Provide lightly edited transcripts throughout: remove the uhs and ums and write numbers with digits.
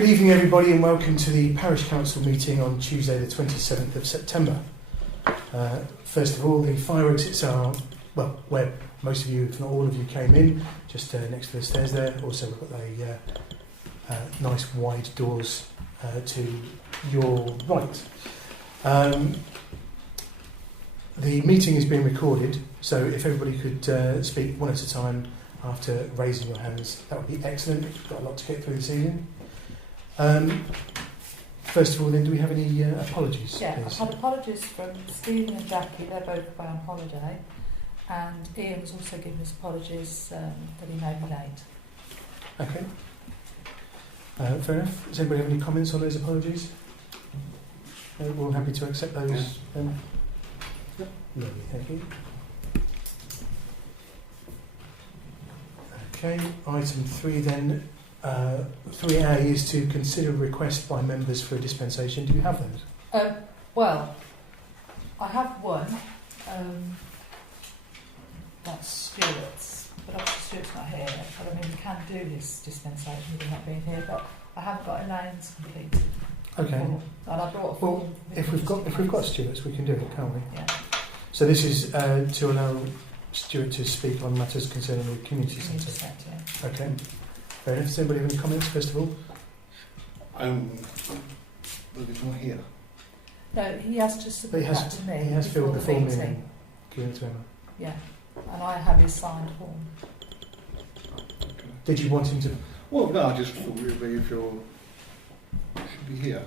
Good evening everybody and welcome to the Parish Council meeting on Tuesday the 27th of September. First of all, the fire exits are, well, where most of you, if not all of you, came in, just next to the stairs there. Also we've got a nice wide doors to your right. The meeting is being recorded, so if everybody could speak one at a time after raising your hands, that would be excellent. We've got a lot to get through this evening. First of all, then, do we have any apologies? Yeah, please? I've had apologies from Stephen and Jackie. They're both away on holiday, and Ian was also giving us apologies that he may be late. Okay. Fair enough. Does anybody have any comments on those apologies? No, we're all happy to accept those. Yeah. Lovely, thank you. Okay, item 3 then. 3A is to consider a request by members for a dispensation. Do you have those? Well, I have one. That's Stuart's, but obviously Stuart's not here. But I mean, we can do this dispensation with him not being here, but I haven't got a names completed. Okay. And I brought a form. Well, if we've got Stuart's, we can do it, can't we? Yeah. So this is to allow Stuart to speak on matters concerning the community centre. Yeah. Okay. Fair enough. Does anybody have any comments, first of all? But he's not here. No, he has to submit that to me. He has before filled the form in meeting. and given it to Emma. Yeah, and I have his signed form. Did you want him to? Well, no, I just thought it would be if you should be here.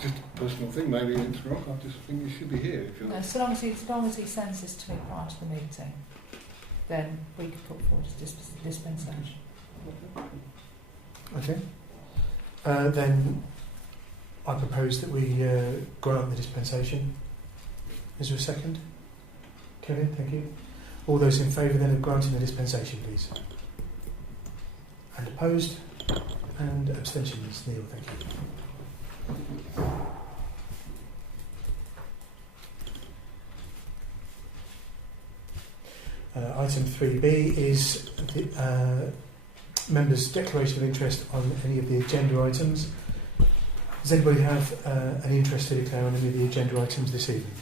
Just a personal thing, maybe it's wrong. I just think you should be here if you're. No, so long as he sends this to me prior to the meeting, then we could put forward his dispensation. Okay. Then I propose that we grant the dispensation. Is there a second? Kevin, thank you. All those in favour then of granting the dispensation, please. And opposed? And abstentions. Neil, thank you. Item 3B is the members' declaration of interest on any of the agenda items. Does anybody have an interest to declare on any of the agenda items this evening?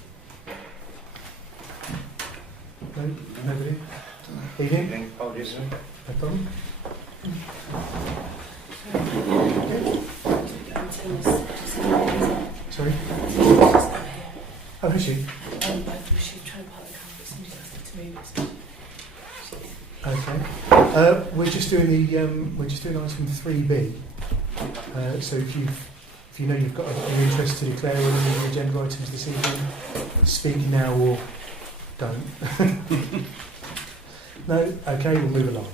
No? Nobody? Evening? Apologies. No problem. Sorry? Oh, who's she? Okay. We're just doing item 3B. So if you know you've got an interest to declare on any of the agenda items this evening, speak now or don't. No? Okay, we'll move along.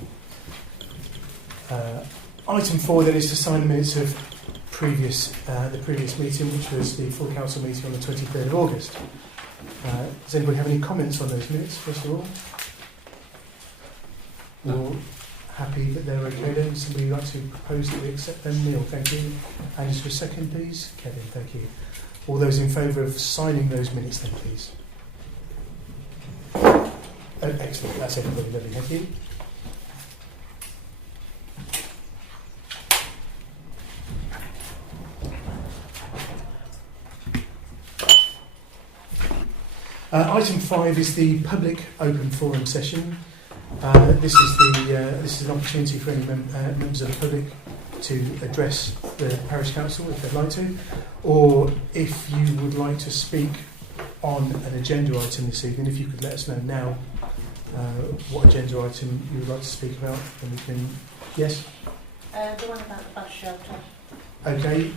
Item 4 then is to sign the minutes of the previous meeting, which was the full council meeting on the 23rd of August. Does anybody have any comments on those minutes, first of all? We're happy that they're okay then. Somebody would like to propose that we accept them? Neil, thank you. And just for a second, please. Kevin, thank you. All those in favour of signing those minutes then, please. Excellent, that's everybody, lovely, thank you. Item 5 is the public open forum session. This is an opportunity for any members of the public to address the parish council if they'd like to, or if you would like to speak on an agenda item this evening. If you could let us know now what agenda item you would like to speak about, then we can. Yes. The one about the bus shelter. Okay.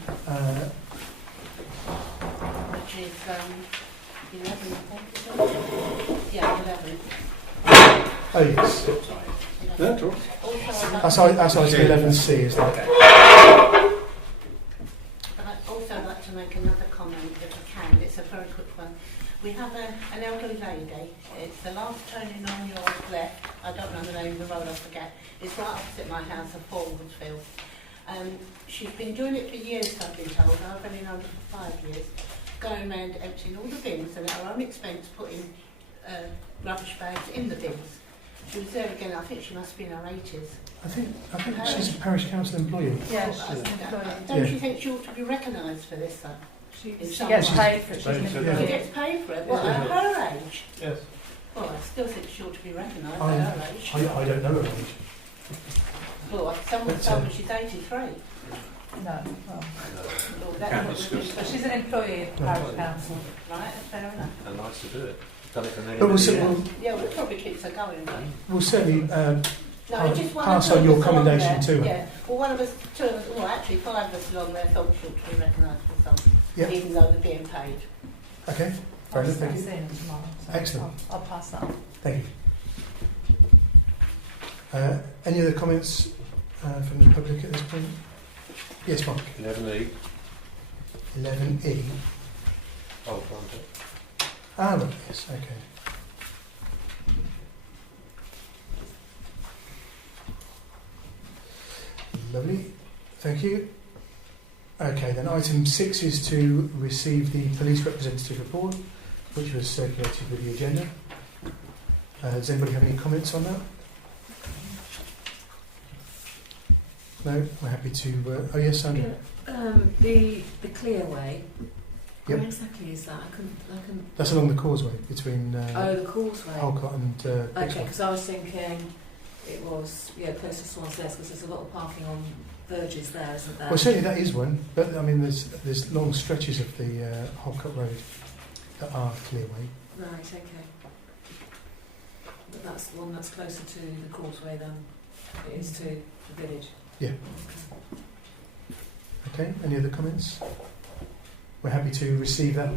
Which is 11, I think. Yeah, 11. Oh yes. That's all. Also, That's item 11C, is that? I'd also like to make another comment if I can. It's a very quick one. We have an elderly lady. It's the last turning on your left. I don't know the name of the road, I forget. It's right opposite my house at Forwardsfield. She's been doing it for years, I've been told. I've been known her for 5 years. Going around emptying all the bins and at her own expense putting rubbish bags in the bins. She was there again, I think she must be in her 80s. I think she's a parish council employee. Yeah, she's an employee. Don't you think she ought to be recognised for this though? She She gets She's- paid for it. She's an Yeah. She employee. gets paid for it, what, at her age? Yes. Well, I still think she ought to be recognised I- at her age. I don't know her age. Well, someone But, told me she's 83. No, well, Well, that's what we but she's an employee of the parish council. Right, fair enough. And nice to do it. Done it for many, But many we'll, years. Yeah, well, it probably keeps her going, though. we'll certainly No, just one pass or two on of your us along commendation there. to her. Yeah, well, one of us, two of us, well, actually, 5 of us along there thought she ought to be recognised for something, Yeah. even though they're being paid. Okay, fair enough, I'm thank you. seeing them tomorrow. So Excellent. I'll pass that on. Thank you. Any other comments from the public at this point? Yes, Mark. 11E. 11E. Oh, granted. Ah, right, yes, okay. Lovely, thank you. Okay, then item 6 is to receive the police representative report, which was circulated with the agenda. Does anybody have any comments on that? No, we're happy to. Oh yes, Sandra. The Clearway. Yep. Where exactly is that? I couldn't. That's along the causeway between Oh, the Causeway. Holcott and Okay, Brixworth. because I was thinking it was close to Swan's Nest because there's a lot of parking on verges there, isn't there? Well, certainly that is one, but I mean, there's long stretches of the Holcott Road that are Clearway. Right. Okay. But that's the one that's closer to the Causeway than it is to the village. Yeah. Okay, any other comments? We're happy to receive that.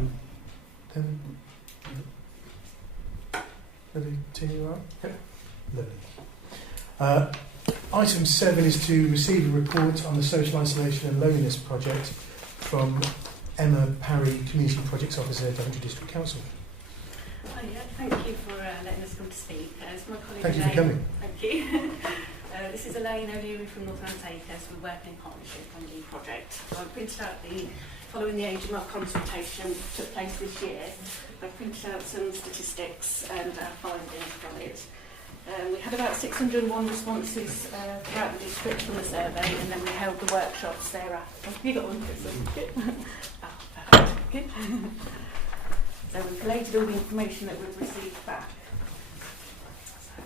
Then, ready to Yep. Lovely. Item 7 is to receive a report on the social isolation and loneliness project from Emma Parry, Community Projects Officer at Daventry District Council. Oh, yeah, thank you for letting us come to speak. It's my colleague Thank you for Elaine. coming. Thank you. This is Elaine O'Leary from Northampton Acres. We're working in partnership on the project. I printed out following the age of my consultation took place this year. I printed out some statistics and findings from it. We had about 601 responses throughout the district from the survey, and then we held the workshops thereafter. You got one, Chris? Perfect. Good. So we've collated all the information that we've received back. So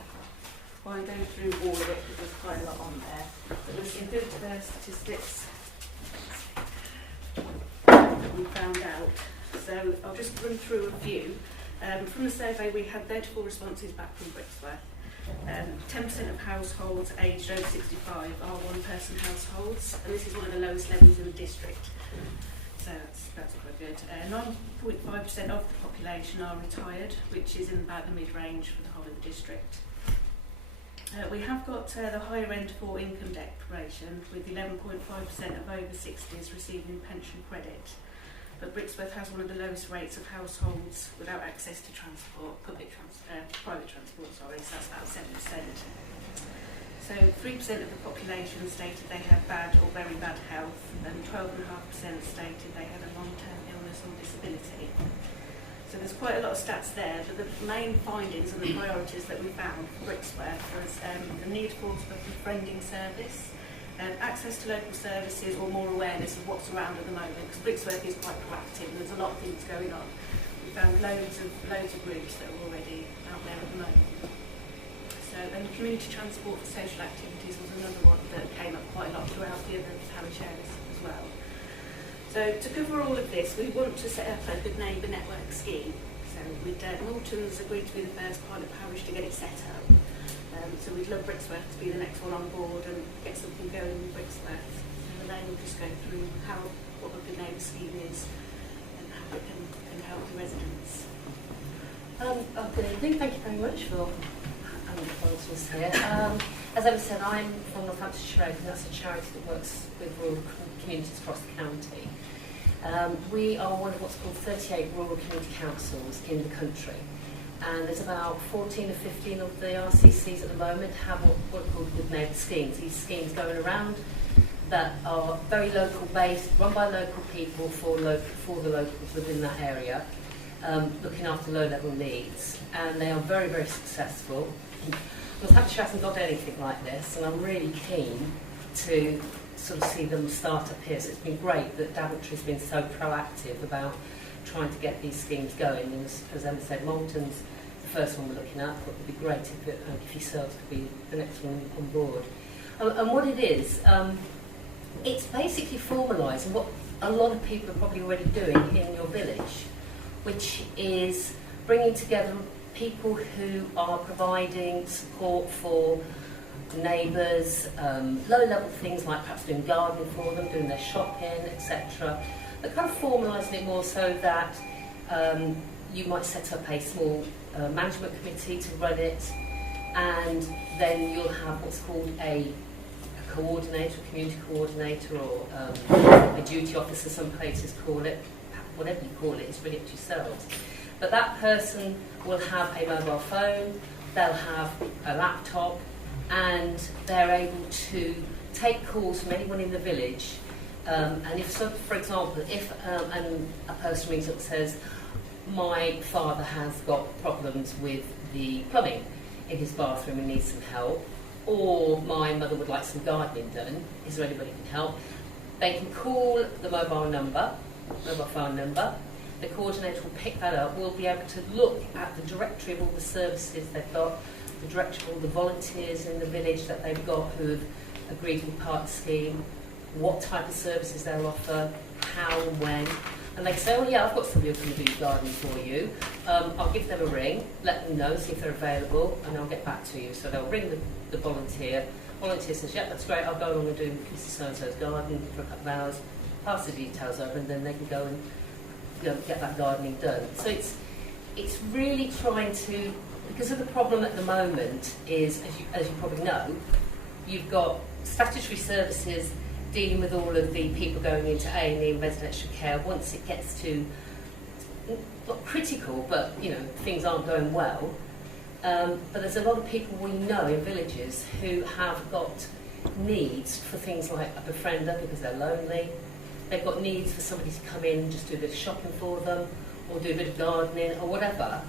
while I go through all of it, because there's quite a lot on there, but there's some good statistics that we found out. So I'll just run through a few. From the survey, we had 34 responses back from Brixworth. 10% of households aged over 65 are one-person households, and this is one of the lowest levels in the district. So that's quite good. 9.5% of the population are retired, which is in about the mid-range for the whole of the district. We have got the higher end for income declaration, with 11.5% of over 60s receiving pension credit. But Brixworth has one of the lowest rates of households without access to transport, private transport, so that's about 7%. So 3% of the population stated they had bad or very bad health, and 12.5% stated they had a long-term illness or disability. So there's quite a lot of stats there, but the main findings and the priorities that we found for Brixworth was the need for a befriending service, access to local services, or more awareness of what's around at the moment, because Brixworth is quite proactive and there's a lot of things going on. We found loads of groups that are already out there at the moment. So, and community transport for social activities was another one that came up quite a lot throughout the other parish areas as well. So to cover all of this, we want to set up a Good Neighbour Network scheme. So Moulton's agreed to be the first pilot parish to get it set up. So we'd love Brixworth to be the next one on board and get something going with Brixworth. So Elaine will just go through what the Good Neighbour scheme is and how it can help the residents. Good evening, thank you very much for having us here. As Emma said, I'm from Northamptonshire Road, and that's a charity that works with rural communities across the county. We are one of what's called 38 rural community councils in the country. And there's about 14 or 15 of the RCCs at the moment have what are called Good Neighbour schemes. These schemes going around that are very local based, run by local people for the locals within that area, looking after low level needs. And they are very, very successful. Northamptonshire hasn't got anything like this, and I'm really keen to sort of see them start up here. So it's been great that Daventry's been so proactive about trying to get these schemes going. And as Emma said, Moulton's the first one we're looking at, but it would be great if yourselves could be the next one on board. And what it is, it's basically formalising what a lot of people are probably already doing in your village, which is bringing together people who are providing support for neighbours, low-level things like perhaps doing gardening for them, doing their shopping, etc. But kind of formalising it more so that you might set up a small management committee to run it, and then you'll have what's called a coordinator, a community coordinator, or a duty officer, some places call it. Whatever you call it, it's really up to yourselves. But that person will have a mobile phone, they'll have a laptop, and they're able to take calls from anyone in the village. And if, so, for example, if a person rings up and says, my father has got problems with the plumbing in his bathroom and needs some help, or my mother would like some gardening done, is there anybody who can help? They can call the mobile phone number. The coordinator will pick that up. We'll be able to look at the directory of all the services they've got, the directory of all the volunteers in the village that they've got who have agreed to be part of the scheme, what type of services they'll offer, how and when. And they say, oh yeah, I've got somebody who can do gardening for you. I'll give them a ring, let them know, see if they're available, and I'll get back to you. So they'll ring the volunteer. Volunteer says, yeah, that's great, I'll go along and do Mrs. So-and-so's garden for a couple of hours, pass the details over, and then they can go and get that gardening done. So it's really trying to, because of the problem at the moment is, as you probably know, you've got statutory services dealing with all of the people going into A&E and residential care. Once it gets to, not critical, but things aren't going well. But there's a lot of people we know in villages who have got needs for things like a befriender because they're lonely. They've got needs for somebody to come in and just do a bit of shopping for them, or do a bit of gardening or whatever.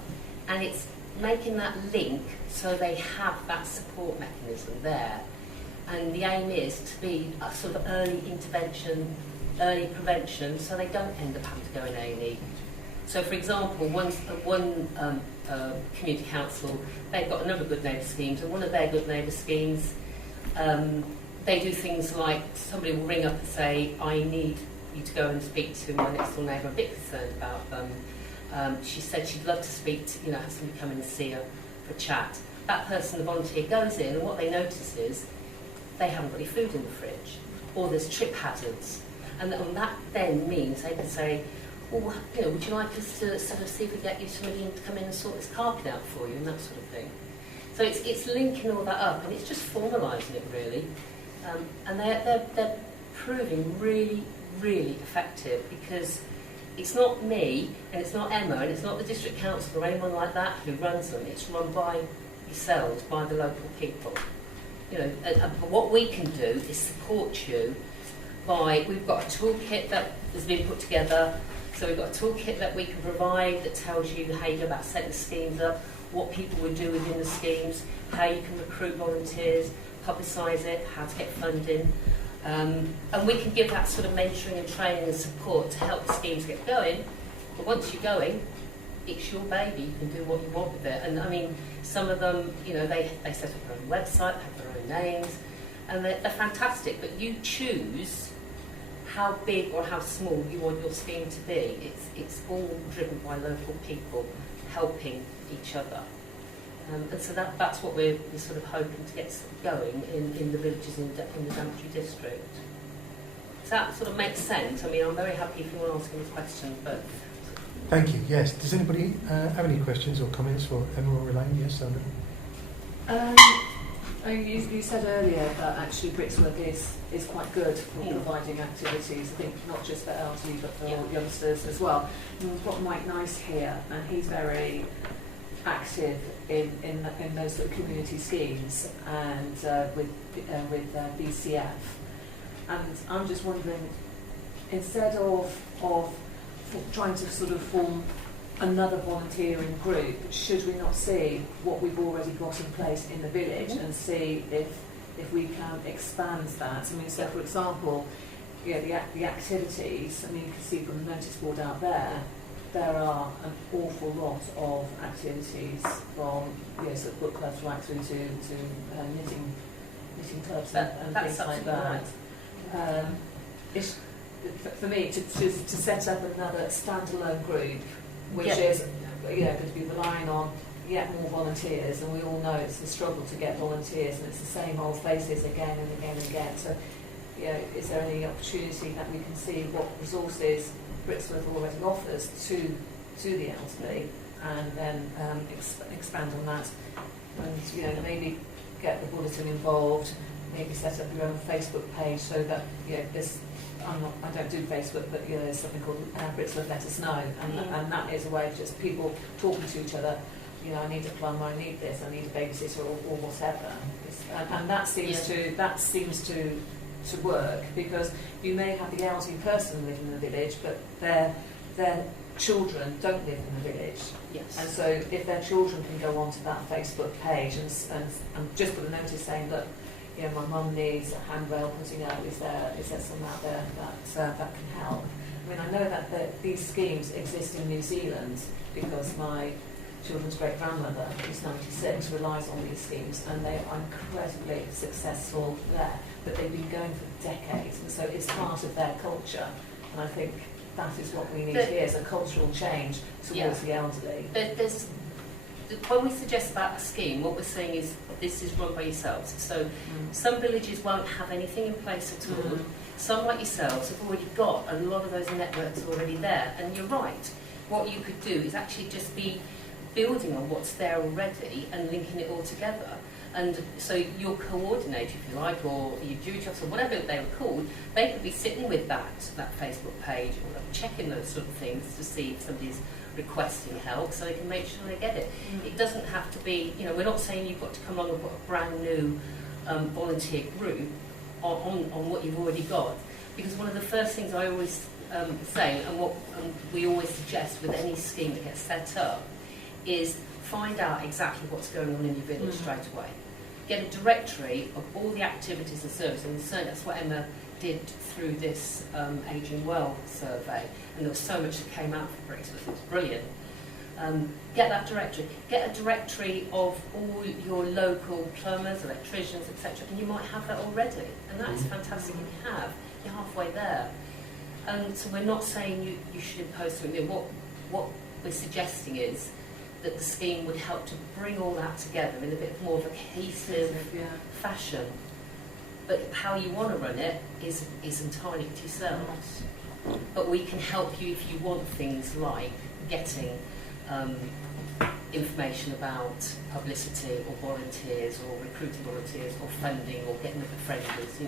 And it's making that link so they have that support mechanism there. And the aim is to be a sort of early intervention, early prevention, so they don't end up having to go in A&E. So, for example, one community council, they've got a number of good neighbour schemes, and one of their good neighbour schemes, they do things like somebody will ring up and say, I need you to go and speak to my next door neighbour, I'm a bit concerned about them. She said she'd love to speak to, have somebody come in and see her for a chat. That person, the volunteer, goes in, and what they notice is they haven't got any food in the fridge, or there's trip hazards. And that then means they can say, well, would you like us to sort of see if we get you somebody to come in and sort this carpet out for you, and that sort of thing. So it's linking all that up, and it's just formalising it, really. And they're proving really, really effective, because it's not me, and it's not Emma, and it's not the district council or anyone like that who runs them. It's run by yourselves, by the local people. What we can do is support you by, we've got a toolkit that has been put together. So we've got a toolkit that we can provide that tells you how you go about setting schemes up, what people would do within the schemes, how you can recruit volunteers, publicise it, how to get funding. And we can give that sort of mentoring and training and support to help the schemes get going. But once you're going, it's your baby, you can do what you want with it. And I mean, some of them, they set up their own website, have their own names, and they're fantastic, but you choose how big or how small you want your scheme to be. It's all driven by local people helping each other. And so that's what we're sort of hoping to get going in the villages in the Daventry district. Does that sort of make sense? I mean, I'm very happy if you want to ask any questions, but... Thank you. Yes. Does anybody have any questions or comments for Emma or Elaine? Yes, Sandra. You said earlier that actually Brixworth is quite good for providing activities, I think not just for elderly but for youngsters as well. And we've got Mike Nice here, and he's very active in those sort of community schemes and with BCF. And I'm just wondering, instead of trying to sort of form another volunteering group, should we not see what we've already got in place in the village and see if we can expand that? I mean, so for example, the activities, I mean, you can see from the notice board out there, there are an awful lot of activities from sort of book clubs right through to knitting clubs and things like that. Right. It's, for me, to set up another standalone group, which is going to be relying on yet more volunteers, and we all know it's a struggle to get volunteers, and it's the same old faces again and again and again. So, is there any opportunity that we can see what resources Brixworth already offers to the elderly, and then expand on that, and maybe get the bulletin involved, maybe set up your own Facebook page so that this. I don't do Facebook, but there's something called Brixworth Let Us Know, and that is a way of just people talking to each other. I need a plumber, I need this, I need a babysitter, or whatever. And that seems to work, because you may have the elderly person live in the village, but their children don't live in the village. Yes. And so if their children can go onto that Facebook page and just put a notice saying that my mum needs a handrail putting up, is there someone out there that can help? I mean, I know that these schemes exist in New Zealand, because my children's great-grandmother, who's 96, relies on these schemes, and they are incredibly successful there. But they've been going for decades, and so it's part of their culture. And I think that is what we need here, is a cultural change towards the elderly. When we suggest about a scheme, what we're saying is this is run by yourselves. So some villages won't have anything in place at all. Some, like yourselves, have already got a lot of those networks already there. And you're right. What you could do is actually just be building on what's there already and linking it all together. And so your coordinator, if you like, or your duty officer, whatever they were called, they could be sitting with that Facebook page, or checking those sort of things to see if somebody's requesting help, so they can make sure they get it. It doesn't have to be, we're not saying you've got to come along and put a brand new volunteer group on what you've already got, because one of the first things I always say, and what we always suggest with any scheme that gets set up, is find out exactly what's going on in your village straight away. Get a directory of all the activities and services, and certainly that's what Emma did through this Aging Well survey, and there was so much that came out for Brixworth. It was brilliant. Get that directory. Get a directory of all your local plumbers, electricians, etc., and you might have that already, and that is fantastic if you have. You're halfway there. So we're not saying you should impose something. What we're suggesting is that the scheme would help to bring all that together in a bit more of a cohesive fashion. But how you want to run it is entirely to yourselves. But we can help you if you want things like getting information about publicity or volunteers or recruiting volunteers or funding or getting up at friendlies.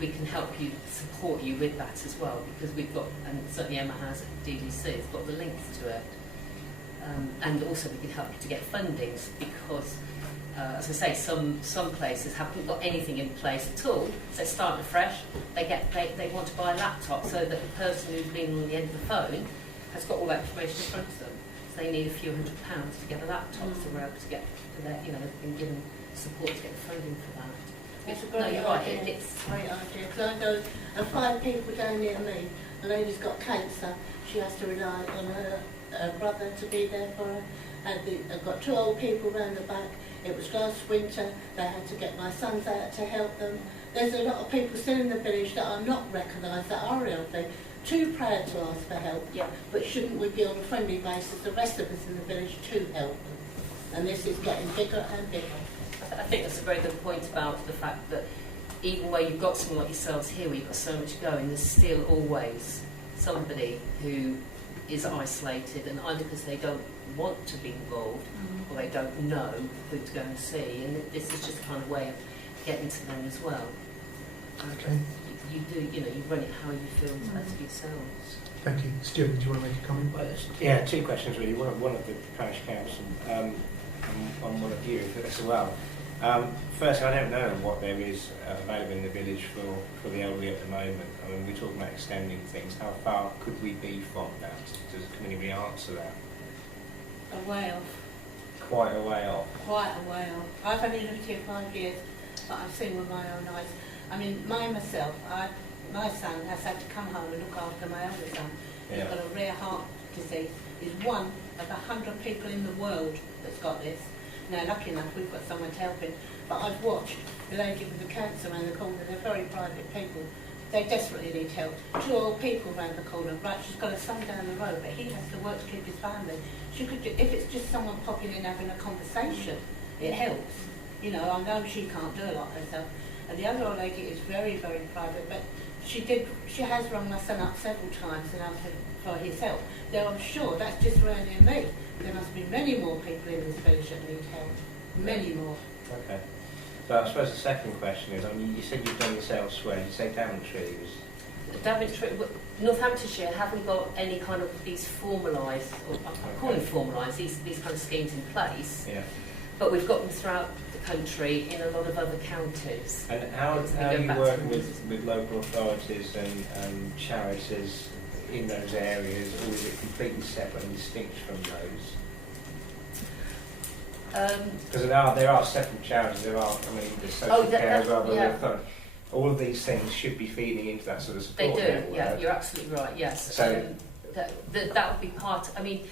We can help you, support you with that as well, because we've got, and certainly Emma has at DDC, has got the links to it. And also we can help you to get fundings, because as I say, some places haven't got anything in place at all, so they start afresh. They want to buy a laptop, so that the person who's been on the end of the phone has got all that information in front of them. So they need a few £100 to get a laptop, so we're able to get that. They've been given support to get funding for that. It's a great idea. It's a great idea. Because I know of 5 people down near me. A lady's got cancer. She has to rely on her brother to be there for her. And I've got 2 old people round the back. It was last winter. They had to get my sons out to help them. There's a lot of people still in the village that are not recognised, that are elderly, too proud to ask for help. Yeah. But shouldn't we be on a friendly basis, the rest of us in the village, to help them? And this is getting bigger and bigger. I think that's a very good point about the fact that even where you've got someone like yourselves here, where you've got so much going, there's still always somebody who is isolated, and either because they don't want to be involved or they don't know who to go and see, and this is just a kind of way of getting to them as well. Okay. You do, you run it how you feel best for yourselves. Thank you. Stuart, do you want to make a comment? Well, yeah, 2 questions really. One of the parish council and one of you as well. Firstly, I don't know what there is available in the village for the elderly at the moment. I mean, we're talking about extending things. How far could we be from that? Can anybody answer that? A while. Quite a way off. Quite a while. I've only lived here 5 years, but I've seen with my own eyes. I mean, myself, my son has had to come home and look after my older son. He's Yeah. got a rare heart disease. He's one of 100 people in the world that's got this. Now, lucky enough, we've got someone to help him. But I've watched the lady with the cancer around the corner. They're very private people. They desperately need help. 2 old people round the corner. Right, she's got a son down the road, but he has to work to keep his family. She could, if it's just someone popping in having a conversation, it helps. You know, I know she can't do a lot herself. And the other old lady is very, very private, but she has rung my son up several times and asked him for his help. Though I'm sure that's just Randy and me. There must be many more people in this village that need help. Many more. Okay. So I suppose the second question is, I mean, you said you've done this elsewhere. You say Daventry was... Daventry, Northamptonshire haven't got any kind of these formalised, or I call them formalised, these kind of schemes in place. Yeah. But we've got them throughout the country in a lot of other counties. And how are you working with local authorities and charities in those areas, or is it completely separate and distinct from those? Because there are separate charities, there's social care as well, but yeah. All of these things should be feeding into that sort of support. They do, network. yeah, you're absolutely right, yes. So, that would be part, I mean,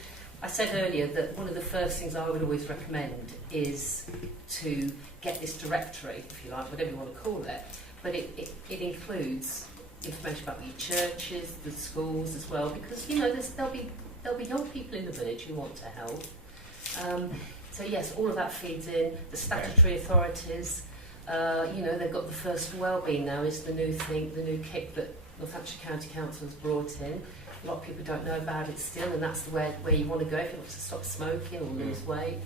I said earlier that one of the first things I would always recommend is to get this directory, if you like, whatever you want to call it, but it includes information about your churches, the schools as well, because, you know, there'll be young people in the village who want to help. So yes, all of that feeds in. The statutory authorities, you know, they've got the First Wellbeing now is the new thing, the new kick that Northamptonshire County Council has brought in. A lot of people don't know about it still, and that's where you want to go if you want to stop smoking or lose weight.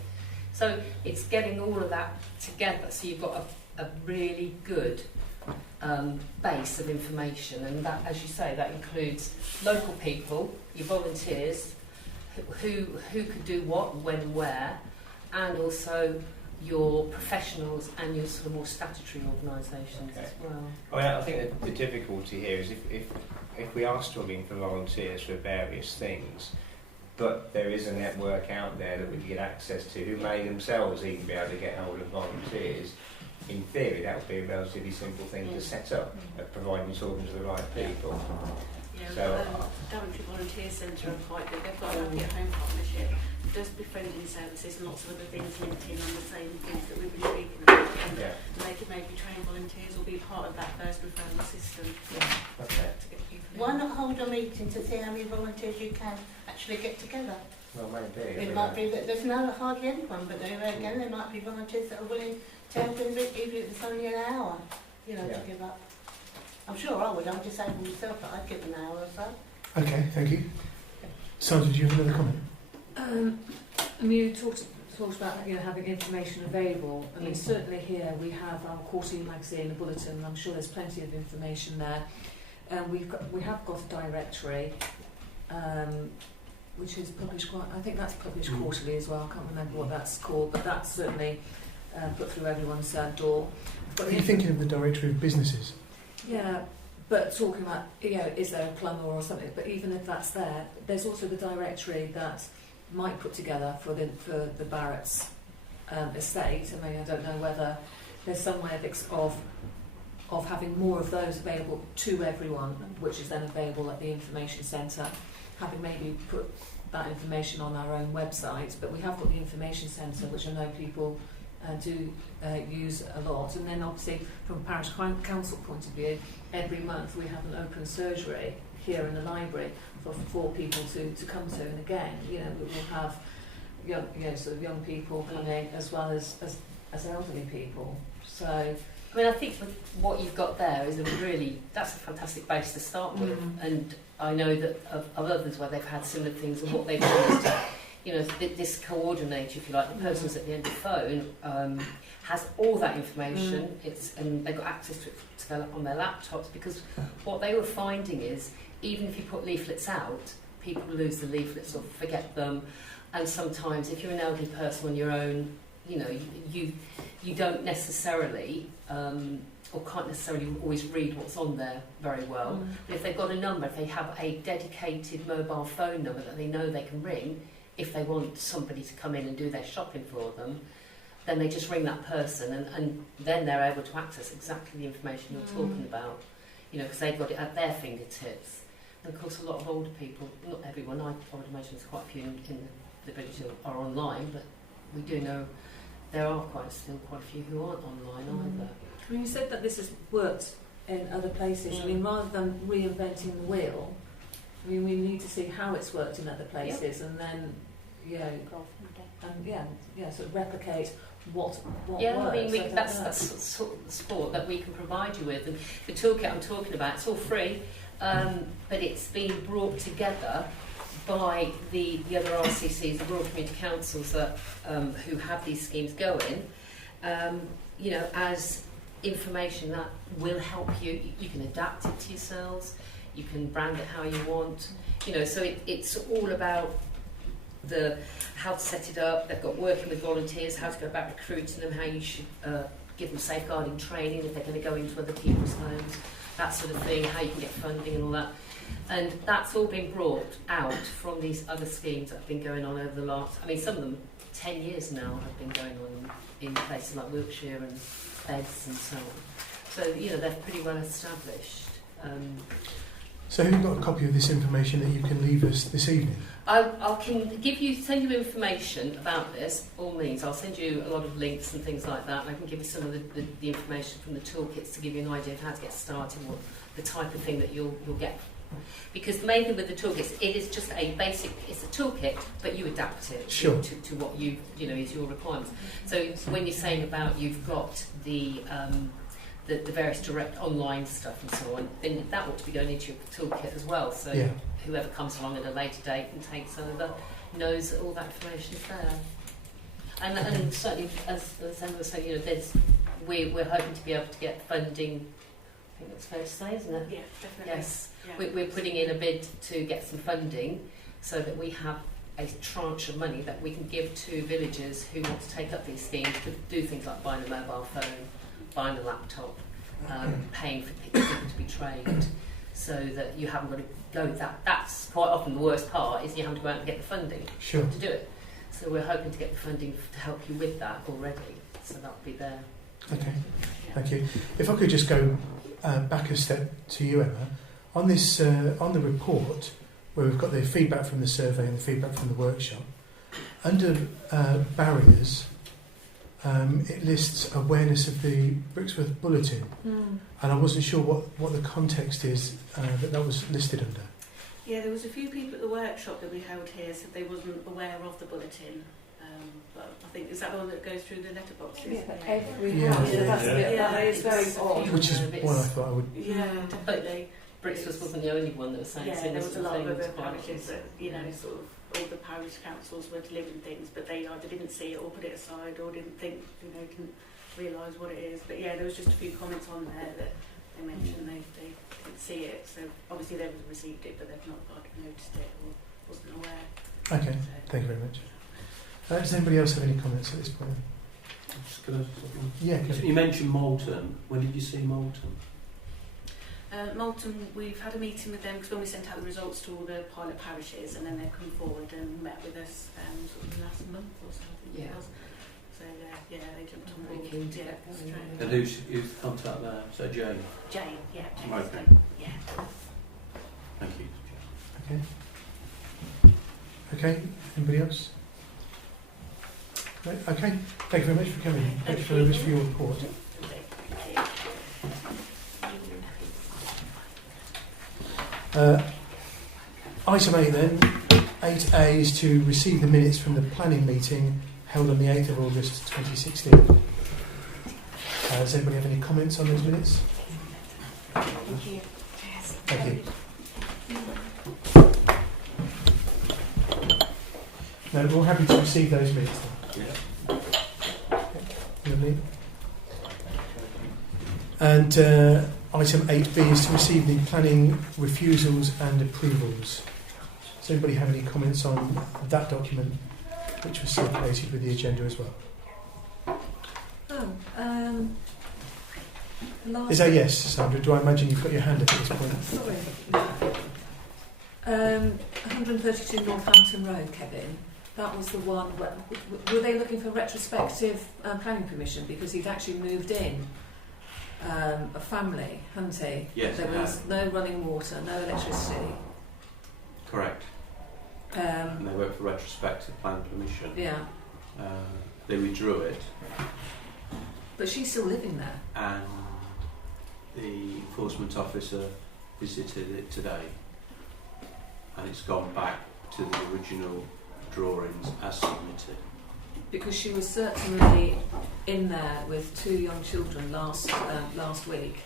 So it's getting all of that together, so you've got a really good base of information, and that, as you say, that includes local people, your volunteers, who could do what, when, where, and also your professionals and your sort of more statutory organisations as well. I mean, I think the difficulty here is if we are struggling for volunteers for various things, but there is a network out there that we can get access to who may themselves even be able to get hold of volunteers, in theory that would be a relatively simple thing to set up, providing you're talking to the right people. Yeah, So, Daventry Volunteer Centre are quite good. They've got a Happy at Home partnership. It does befriending services and lots of other things linked in on the same things that we've been speaking about. And they can maybe train volunteers or be part of that first referral system Okay. to get people in. Why not hold a meeting to see how many volunteers you can actually get together? Well, maybe. It might be that there's hardly anyone, but there again, there might be volunteers that are willing to help in, even if it's only an hour, you know, to give up. I'm sure I would. I'm disabled myself, but I'd give an hour or so. Okay, thank you. Sandra, do you have another comment? I mean, you talked about, you know, having information available. I mean, certainly here we have our quarterly magazine, a bulletin. I'm sure there's plenty of information there. We have got a directory, which is published I think that's published quarterly as well. I can't remember what that's called, but that's certainly put through everyone's door. Are you thinking of the directory of businesses? Yeah, but talking about, you know, is there a plumber or something? But even if that's there, there's also the directory that Mike put together for the Barrett's estate. I mean, I don't know whether there's some way of having more of those available to everyone, which is then available at the information centre. Having maybe put that information on our own website, but we have got the information centre, which I know people do use a lot. And then obviously from a parish council point of view, every month we have an open surgery here in the library for people to come to, and again, you know, we will have young people coming as well as elderly people. So I mean, I think with what you've got there is that's a fantastic base to start with, and I know that of others where they've had similar things, and what they've done is to, you know, this coordinator, if you like, the person who's at the end of the phone, has all that information. And they've got access to it on their laptops, because what they were finding is, even if you put leaflets out, people lose the leaflets or forget them, and sometimes if you're an elderly person on your own, you know, you don't necessarily or can't necessarily always read what's on there very well. But if they've got a number, if they have a dedicated mobile phone number that they know they can ring, if they want somebody to come in and do their shopping for them, then they just ring that person, and then they're able to access exactly the information you're talking about, you know, because they've got it at their fingertips. And of course, a lot of older people, not everyone, I would imagine there's quite a few in the village who are online, but we do know there are still quite a few who aren't online either. I mean, you said that this has worked in other places. I mean, rather than reinventing the wheel, I mean, we need to see how it's worked in other places, and then, you know, sort of replicate what works. I mean, that's the sort of support that we can provide you with. And the toolkit I'm talking about, it's all free, but it's been brought together by the other RCCs, the Rural Community Councils that who have these schemes going, you know, as information that will help you. You can adapt it to yourselves, you can brand it how you want, you know, so it's all about how to set it up. They've got working with volunteers, how to go about recruiting them, how you should give them safeguarding training if they're going to go into other people's homes, that sort of thing, how you can get funding and all that. And that's all been brought out from these other schemes that have been going on over the last, I mean, some of them 10 years now have been going on in places like Wiltshire and Beds and so on. So, you know, they're pretty well established. So have you got a copy of this information that you can leave us this evening? I can send you information about this, all means. I'll send you a lot of links and things like that. And I can give you some of the information from the toolkits to give you an idea of how to get started, what the type of thing that you'll get. Because the main thing with the toolkits, it is just a basic, it's a toolkit, but you adapt it to what you know is your requirements. So when you're saying about you've got the various direct online stuff and so on, then that ought to be going into your toolkit as well. So whoever comes along at a later date and takes over knows that all that information is there. And certainly, as Emma was saying, you know, we're hoping to be able to get funding. I think that's fair to say, isn't it? Yeah, definitely. Yes, yeah. We're putting in a bid to get some funding so that we have a tranche of money that we can give to villagers who want to take up these schemes to do things like buying a mobile phone, buying a laptop, paying for people to be trained, so that you haven't got to go that's quite often the worst part, is you have to go out and get the funding to do it. So we're hoping to get the funding to help you with that already, so that'll be there. Okay, thank you. If I could just go back a step to you, Emma, on this on the report where we've got the feedback from the survey and the feedback from the workshop, under barriers, it lists awareness of the Brixworth Bulletin, and I wasn't sure what the context is that was listed under. Yeah, there was a few people at the workshop that we held here said they wasn't aware of the bulletin. But I think, is that the one that goes through the letterboxes? Yeah, every house. That is very odd. Which is what I thought I would. Yeah, definitely. Brixworth wasn't the only one that was saying there was a lot of other parishes that, you know, sort of all the parish councils were delivering things, but they either didn't see it or put it aside or didn't think, you know, didn't realise what it is. But yeah, there was just a few comments on there that they mentioned they didn't see it. So obviously they've received it, but they've not noticed it or wasn't aware. Okay, thank you very much. Does anybody else have any comments at this point? Yeah. You mentioned Moulton. When did you see Moulton? Moulton, we've had a meeting with them because when we sent out the results to all the pilot parishes, and then they've come forward and met with us sort of last month or so, I think it was. So they jumped on board. And who's the contact there? Is that Jane? Jane, yeah. Jane. Okay. Yeah. Thank you. Okay. Anybody else? Right. Okay. Thank you very much for coming. Thank you very much for your report. Item 8 then, 8A is to receive the minutes from the planning meeting held on the 8th of August 2016. Does anybody have any comments on those minutes? Thank you. Thank you. No, we're all happy to receive those minutes then. Okay. Lovely. And item 8B is to receive the planning refusals and approvals. Does anybody have any comments on that document, which was circulated with the agenda as well? Is that yes, Sandra? Do I imagine you've got your hand up at this point? Sorry. 132 Northampton Road, Kevin. That was the one. Were they looking for retrospective planning permission because he'd actually moved in a family, hadn't he? Yes, There he was no running water, no electricity. Correct. And they went for retrospective plan permission. Yeah. They withdrew it, But she's still living there. and the enforcement officer visited it today, and it's gone back to the original drawings as submitted. Because she was certainly in there with 2 young children last week.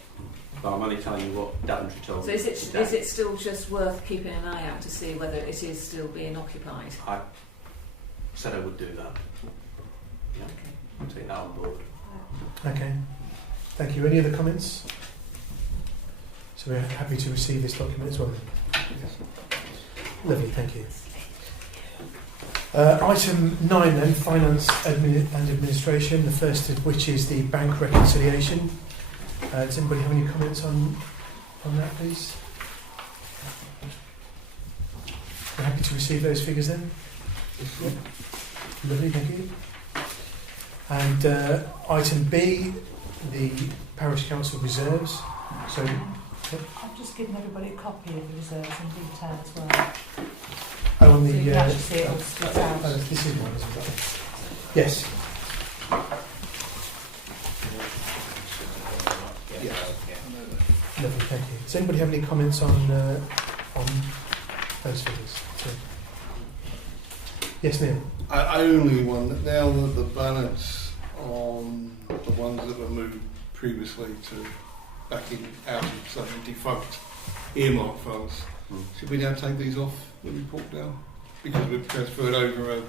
But I'm only telling you what Daventry told So me. is it still just worth keeping an eye out to see whether it is still being occupied? I said I would do that. Yeah, Okay. I'll take that on board. Okay, thank you. Any other comments? So we're happy to receive this document as well. Lovely, thank you. Item 9 then, Finance and Administration, the first of which is the bank reconciliation. Does anybody have any comments on that, please? We're happy to receive those figures then? Yep. Lovely, thank you. And item B, the Parish Council reserves. So, I've just given everybody a copy of the reserves in detail as well. oh, on So you the can actually see it all split out. this is one, isn't it? Yes. Yeah. Lovely, thank you. Does anybody have any comments on those figures? So, yes, Neil. I only one that now that the balance on the ones that were moved previously to backing out of some defunct earmark funds, should we now take these off the report now? Because we've transferred over a No,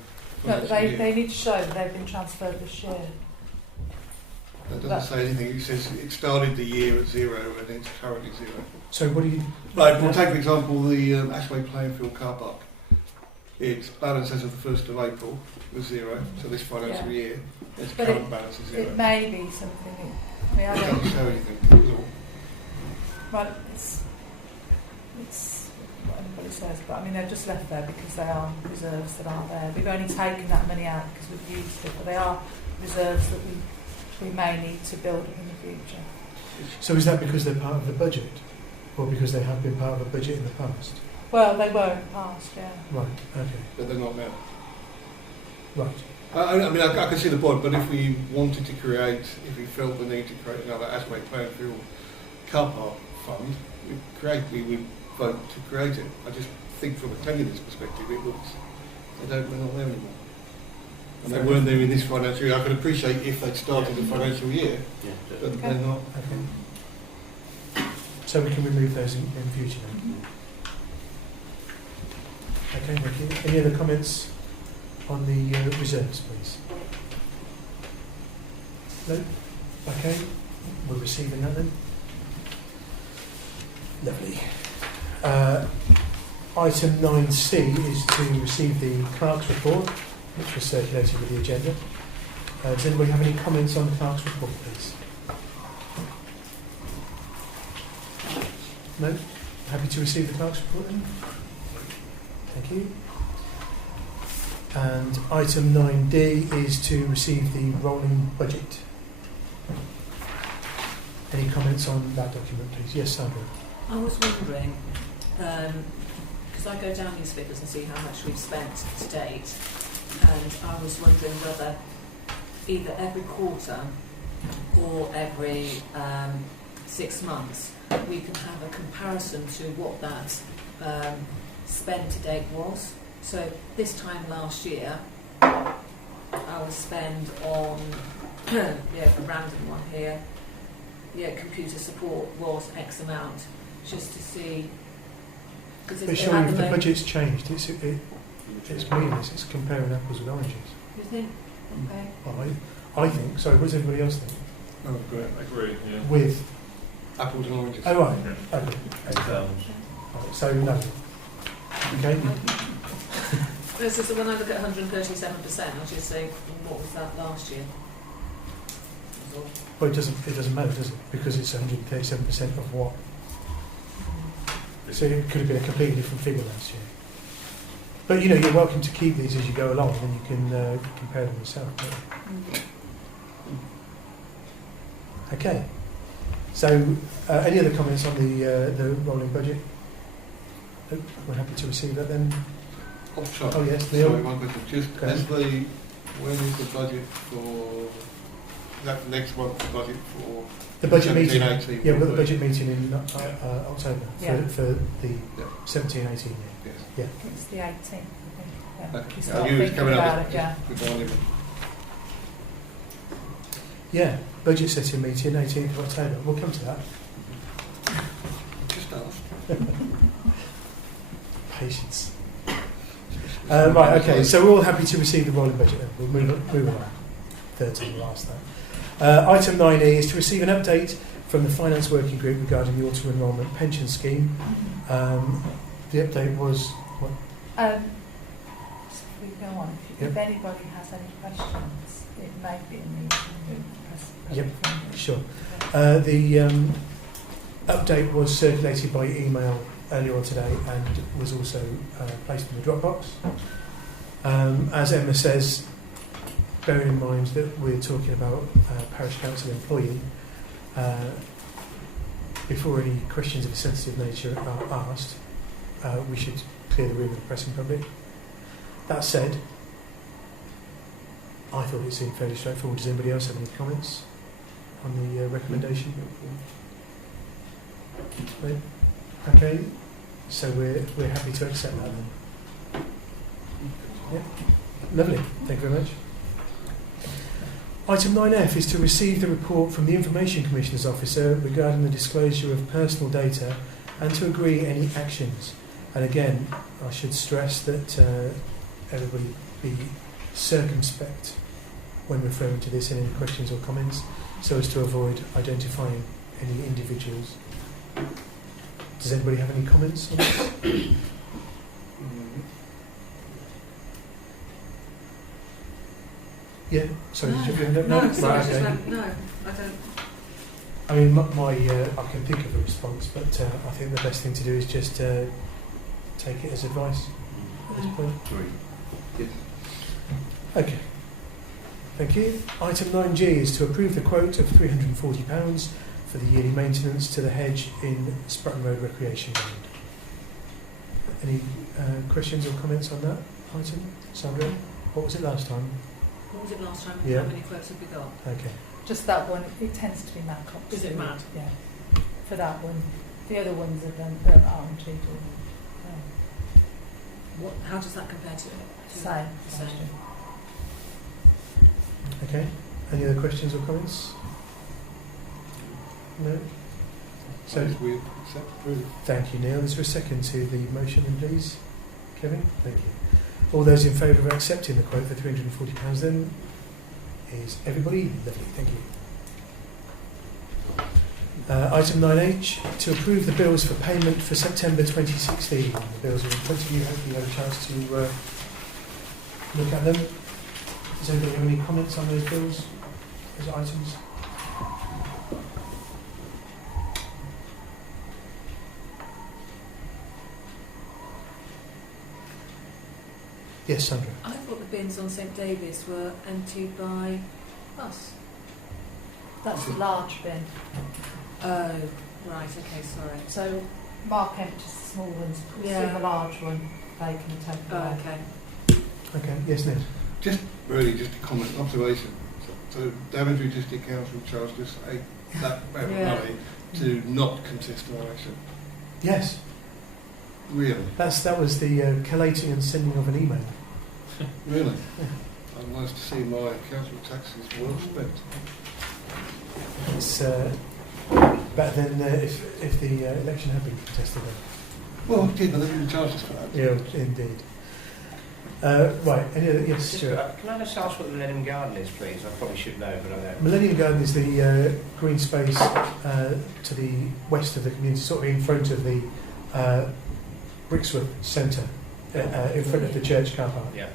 financial year. they need to show that they've been transferred this year. That doesn't say anything. It says it started the year at 0 and it's currently 0. So what do you... Right, we'll take for example the Ashway Playing Field car park. Its balance as of the 1st of April was 0, so this financial Yeah. year its But current balance is 0. It may be something. I mean, I It don't. doesn't show anything. That's all. Well, it's what everybody says, but I mean they're just left there because they are reserves that aren't there. We've only taken that money out because we've used it, but they are reserves that we may need to build up in the future. So is that because they're part of the budget? Or because they have been part of a budget in the past? Well, they were in the past, yeah. Right, okay. But they're not now. Right. I mean, I can see the point, but if we wanted to create, if we felt the need to create another Ashway Playing Field car park fund, we would vote to create it. I just think from a cleanliness perspective, it looks, they're not there anymore. And they weren't there in this financial year. I could appreciate if they'd started the financial year, Yeah, but they're not. Okay. So we can remove those in future then? Okay, thank you. Any other comments on the reserves, please? No? Okay, we're receiving that then. Lovely. Item 9C is to receive the clerk's report, which was circulated with the agenda. Does anybody have any comments on the clerk's report, please? No? Happy to receive the clerk's report then? Thank you. And item 9D is to receive the rolling budget. Any comments on that document, please? Yes, Sandra. I was wondering, because I go down these figures and see how much we've spent to date, and I was wondering whether either every quarter or every 6 months we can have a comparison to what that spend to date was. So this time last year, our spend on, a random one here, computer support was X amount, just to see. But surely if the budget's changed, it's meaningless. It's comparing apples with oranges. You think? Okay. I think. Sorry, what does everybody else think? Oh, great. I agree, yeah. With? Apples and oranges. Oh, right. Okay. Excel. Right, so no. Okay. So when I look at 137%, I just say, what was that last year? Well, it doesn't matter, does it? Because it's 137% of what? So it could have been a completely different figure last year. But you're welcome to keep these as you go along, and you can compare them yourself. Okay. So, any other comments on the rolling budget? Nope, we're happy to receive that then. Oh, sorry. Oh yes, Neil. Sorry, one question. Just Go ahead. when is the budget for that next month's budget for The budget meeting. 17-18? Yeah, we've got the budget meeting in October Yeah. for the 17-18 year. Yes. Yeah. It's the 18th, I think. Yeah. Okay. You I start knew it was thinking coming about up. it, yeah. Good morning. Yeah, budget setting meeting 18th of October. We'll come to that. Just asked. Patience. Right, okay, so we're all happy to receive the rolling budget then. We'll move on. 13, we'll ask that. Item 9E is to receive an update from the Finance Working Group regarding the Auto Enrolment Pension Scheme. The update was... What? So if we go on, if Yep. anybody has any questions, it may be in the Yep, form. sure. The update was circulated by email earlier on today and was also placed in the Dropbox. As Emma says, bear in mind that we're talking about Parish Council employee. Before any questions of a sensitive nature are asked, we should clear the room of the press and public. That said, I thought it seemed fairly straightforward. Does anybody else have any comments on the recommendation? No? Okay, so we're happy to accept that then. Yeah, lovely. Thank you very much. Item 9F is to receive the report from the Information Commissioner's Officer regarding the disclosure of personal data and to agree any actions. And again, I should stress that everybody be circumspect when referring to this in any questions or comments, so as to avoid identifying any individuals. Does anybody have any comments on this? Yeah, sorry, did you have No, Right, sorry, okay. just went, no, I don't. I mean, I can think of a response, but I think the best thing to do is just take it as advice at this point. Yes. Okay. Thank you. Item 9G is to approve the quote of £340 for the yearly maintenance to the hedge in Sprutton Road Recreation Ground. Any questions or comments on that item? Sandra, what was it last time? What was it last time? Yeah. How many quotes have we got? Okay. Just that one, it tends to be Matt Cox. Is it Matt? Yeah. For that one. The other ones are done RMG. What? How does that compare to? Same. Same. Okay. Any other questions or comments? No? So, we accept approve. thank you, Neil. Is there a second to the motion, then, please? Kevin? Thank you. All those in favour of accepting the quote for £340 then? Is everybody? Lovely, thank you. Item 9H, to approve the bills for payment for September 2016. The bills are in front of you. Hopefully you had a chance to look at them. Does anybody have any comments on those bills, those items? Yes, Sandra. I thought the bins on St David's were emptied by us. That's a large bin. Oh, right, okay, sorry. So Mark empties the small ones, puts in Yeah. the large one, they can take Oh, away. okay. Okay, yes, Ned. Just a comment, observation. So Daventry District Council charged us that amount of Yeah. money to not contest an election. Yes, Really? that was the collating and sending of an email. Really? I'd nice to see my council taxes well spent. It's better than if the election had been contested. Then. Well, yeah, but they didn't charge us for that. Yeah, indeed. Right, any other? Yes, Just, Stuart. can I just ask what the Millennium Garden is, please? I probably should know, but I don't. Millennium Garden is the green space to the west of the community, sort of in front of the Brixworth Centre, in front of the church car park. Yeah.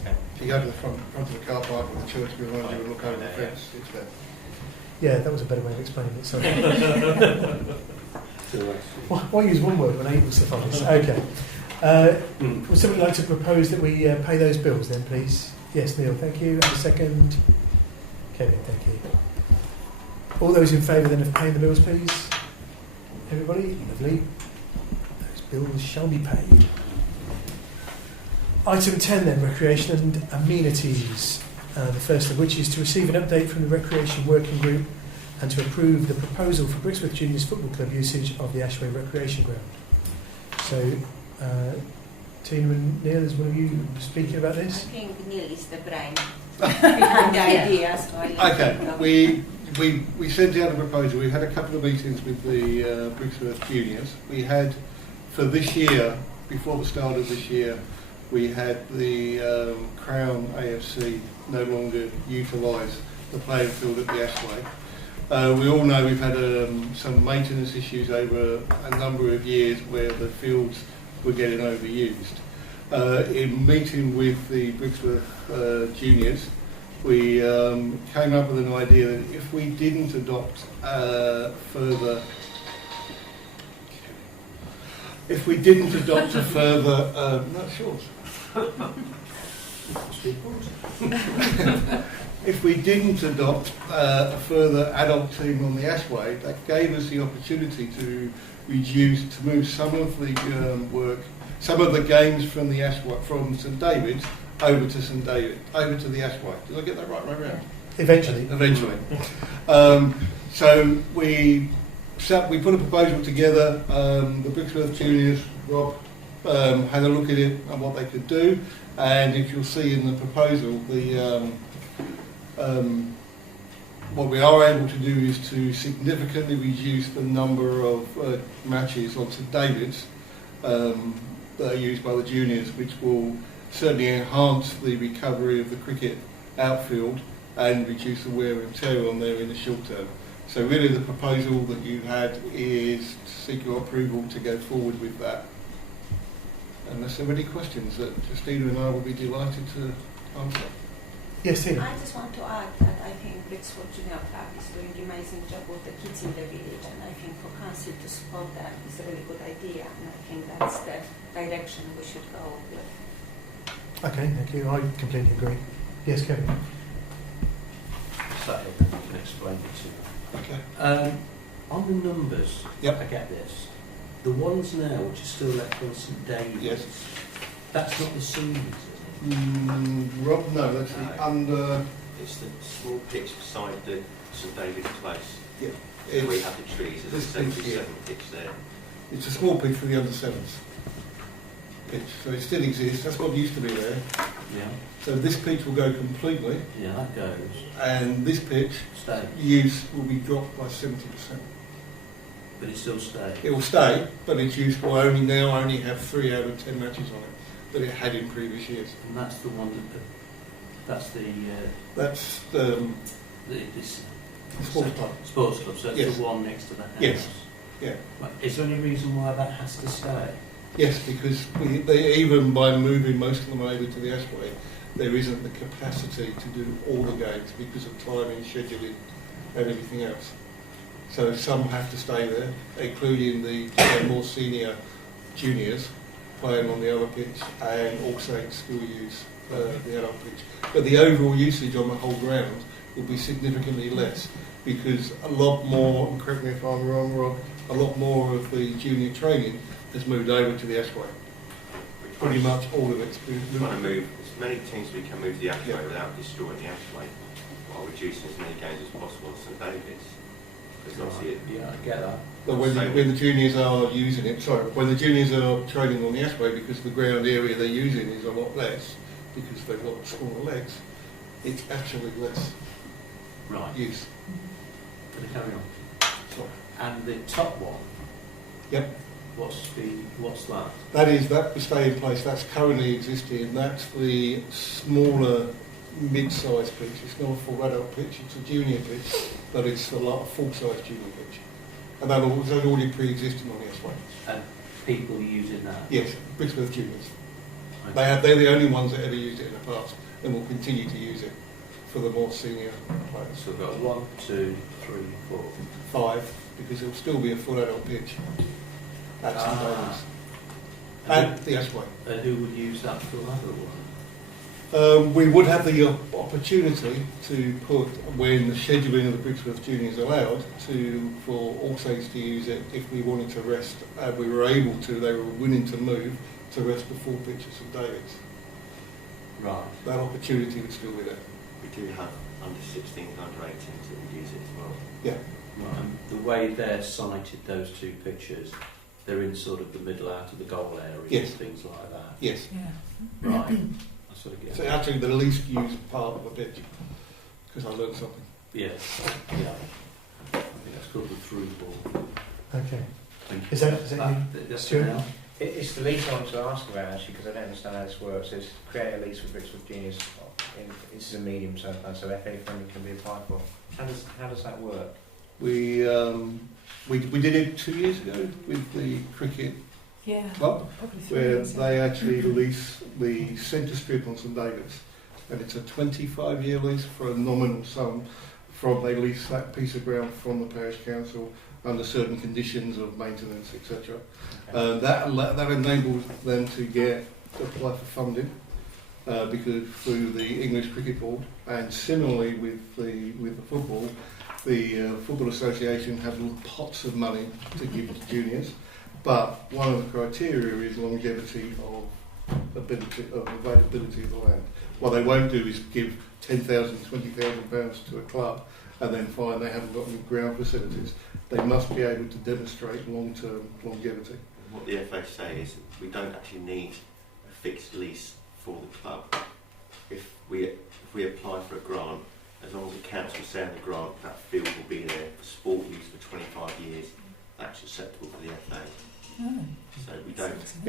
Okay. If you go to the front of the car park with the church behind you and look over the fence, it's there. Yeah, that was a better way of explaining it. Sorry. To the west. Why use one word when 8 will suffice? Okay. Would somebody like to propose that we pay those bills then, please? Yes, Neil, thank you. And a second. Kevin, thank you. All those in favour then of paying the bills, please? Everybody? Lovely. Those bills shall be paid. Item 10 then, recreation and amenities. The first of which is to receive an update from the Recreation Working Group and to approve the proposal for Brixworth Juniors Football Club usage of the Ashway Recreation Ground. So, Tina and Neil, is one of you speaking about this? I think Neil is the brain behind the idea. So Okay, we sent out a proposal. We had a couple of meetings with the Brixworth Juniors. We had, for this year, before the start of this year, we had the Crown AFC no longer utilise the playing field at the Ashway. We all know we've had some maintenance issues over a number of years where the fields were getting overused. In meeting with the Brixworth Juniors, we came up with an idea that if we didn't adopt further if we didn't adopt a further, not sure. If we didn't adopt a further adult team on the Ashway, that gave us the opportunity to move some of the some of the games from the Ashway, from St David's over to the Ashway. Did I get that right round? Eventually. So we put a proposal together. The Brixworth Juniors, Rob, had a look at it and what they could do. And if you'll see in the proposal, what we are able to do is to significantly reduce the number of matches on St David's that are used by the juniors, which will certainly enhance the recovery of the cricket outfield and reduce the wear and tear on there in the short term. So really the proposal that you had is to seek your approval to go forward with that. Unless there are any questions that Justina and I will be delighted to answer. Yes, Tina. I just want to add that I think Brixworth Junior Club is doing an amazing job with the kids in the village, and I think for council to support that is a really good idea, and I think that's the direction we should go with. Okay, thank you. I completely agree. Yes, Kevin. So I can explain it to you. Okay. On the numbers, Yep. I get this. The ones now which are still left on St David's, Yes. that's not the seniors, is Rob, no, that's the under. It's the small pitch beside the St David's Place. Yeah. Where we have the trees, there's a This pitch, 77 pitch there. It's a small pitch for the under sevens pitch, so it still exists. That's what used to be there. it? Yeah. So this pitch will go completely, Yeah, that goes. and this pitch Stay. use will be dropped by 70%. But it still stays. It will stay, but its use will only have 3 out of 10 matches on it that it had in previous years. And that's the one that's the That's this sports club. sports club. So it's Yes. the one next to the house. Yes. Yeah. Right. Is there any reason why that has to stay? Yes, because even by moving most of them over to the Ashway, there isn't the capacity to do all the games because of timing, scheduling, and everything else. So some have to stay there, including the more senior juniors playing on the other pitch, and also still use the adult pitch. But the overall usage on the whole ground will be significantly less because a lot more, and correct me if I'm wrong, Rob, a lot more of the junior training has moved over to the Ashway. Pretty much all of it's been We want to move as many teams as we can move the Ashway Yeah. without destroying the Ashway, while reducing as many games as possible at St David's. Because obviously Yeah, I get that. But when the juniors are using it, when the juniors are training on the Ashway, because the ground area they're using is a lot less, because they've got smaller legs, it's actually less Right. use. Can I carry on? Sorry. And the top one. Yep. What's that? That will stay in place. That's currently existing. That's the smaller mid-sized pitch. It's not a full adult pitch. It's a junior pitch, but it's a full-size junior pitch. And that was already pre-existing on the Ashway. And people use it now? Yes, Brixworth Juniors. Okay. They're the only ones that ever used it in the past, and will continue to use it for the more senior players. So we've got 1, 2, 3, 4. 5, because it will still be a full adult pitch at St David's. And the Ashway. And who would use that for other work? We would have the opportunity to put, when the scheduling of the Brixworth Juniors allowed, for all saints to use it if we wanted to rest. We were able to, they were willing to move to rest the full pitch of St David's. Right. That opportunity would still be there. We do have under 16 and under 18s that would use it as well. Yeah. Right. And the way they're sited, those two pictures, they're in sort of the middle out of the goal area, Yes. things like that. Yes. Yeah. Right. I sort of get So it. actually the least used part of the pitch, because I learned something. Yeah. Yeah. I think that's called the through ball. Okay. Thank you. Is that you? That's Stuart? now. It's the lease I want to ask about actually, because I don't understand how this works. It's create a lease with Brixworth Juniors. This is a medium term plan, so FA funding can be applied for. How does that work? We did it 2 years ago with the cricket Yeah. club, Probably 3 where years. they actually lease the centre strip on St David's, and it's a 25-year lease for a nominal sum. They lease that piece of ground from the parish council under certain conditions of maintenance, etc. Okay. That enables them to apply for funding because through the English Cricket Board, and similarly with the football. The Football Association have little pots of money to give to juniors, but one of the criteria is longevity of availability of the land. What they won't do is give £10,000, £20,000 to a club and then find they haven't got any ground facilities. They must be able to demonstrate long-term longevity. What the FA say is we don't actually need a fixed lease for the club. If we apply for a grant, as long as the council say in the grant that field will be there for sport use for 25 years, that's acceptable for the FA. Oh. So we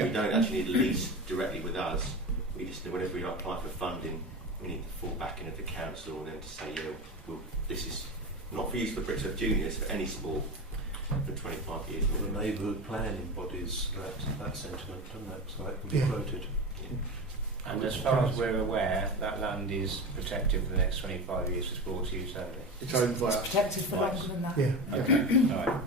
don't actually need a lease directly with us. We just whenever we apply for funding, we need the full backing of the council and then to say, this is not for use for Brixworth Juniors, for any sport for 25 years. The neighbourhood plan embodies that sentiment, doesn't it? So that can be Yeah. quoted. Yeah. And as far as we're aware, that land is protected for the next 25 years for sports use only. It's owned by It's protected for Right. longer than that. Yeah. Okay, right.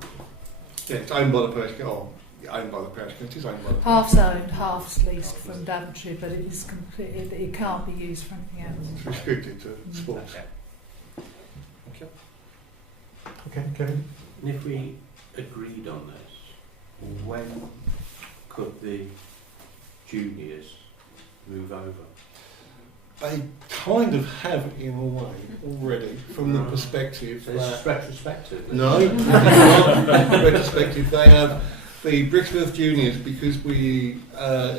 it's owned by the parish council. Owned by the parish council. It's owned by the Half's owned, half's leased from Daventry, but it is completely, it can't be used for anything else. It's restricted to sports. Okay. Thank you. Okay, Kevin. And if we agreed on this, when could the juniors move over? They kind of have in a way already, from the perspective So that it's retrospective. no, it's not retrospective. They have the Brixworth Juniors because we,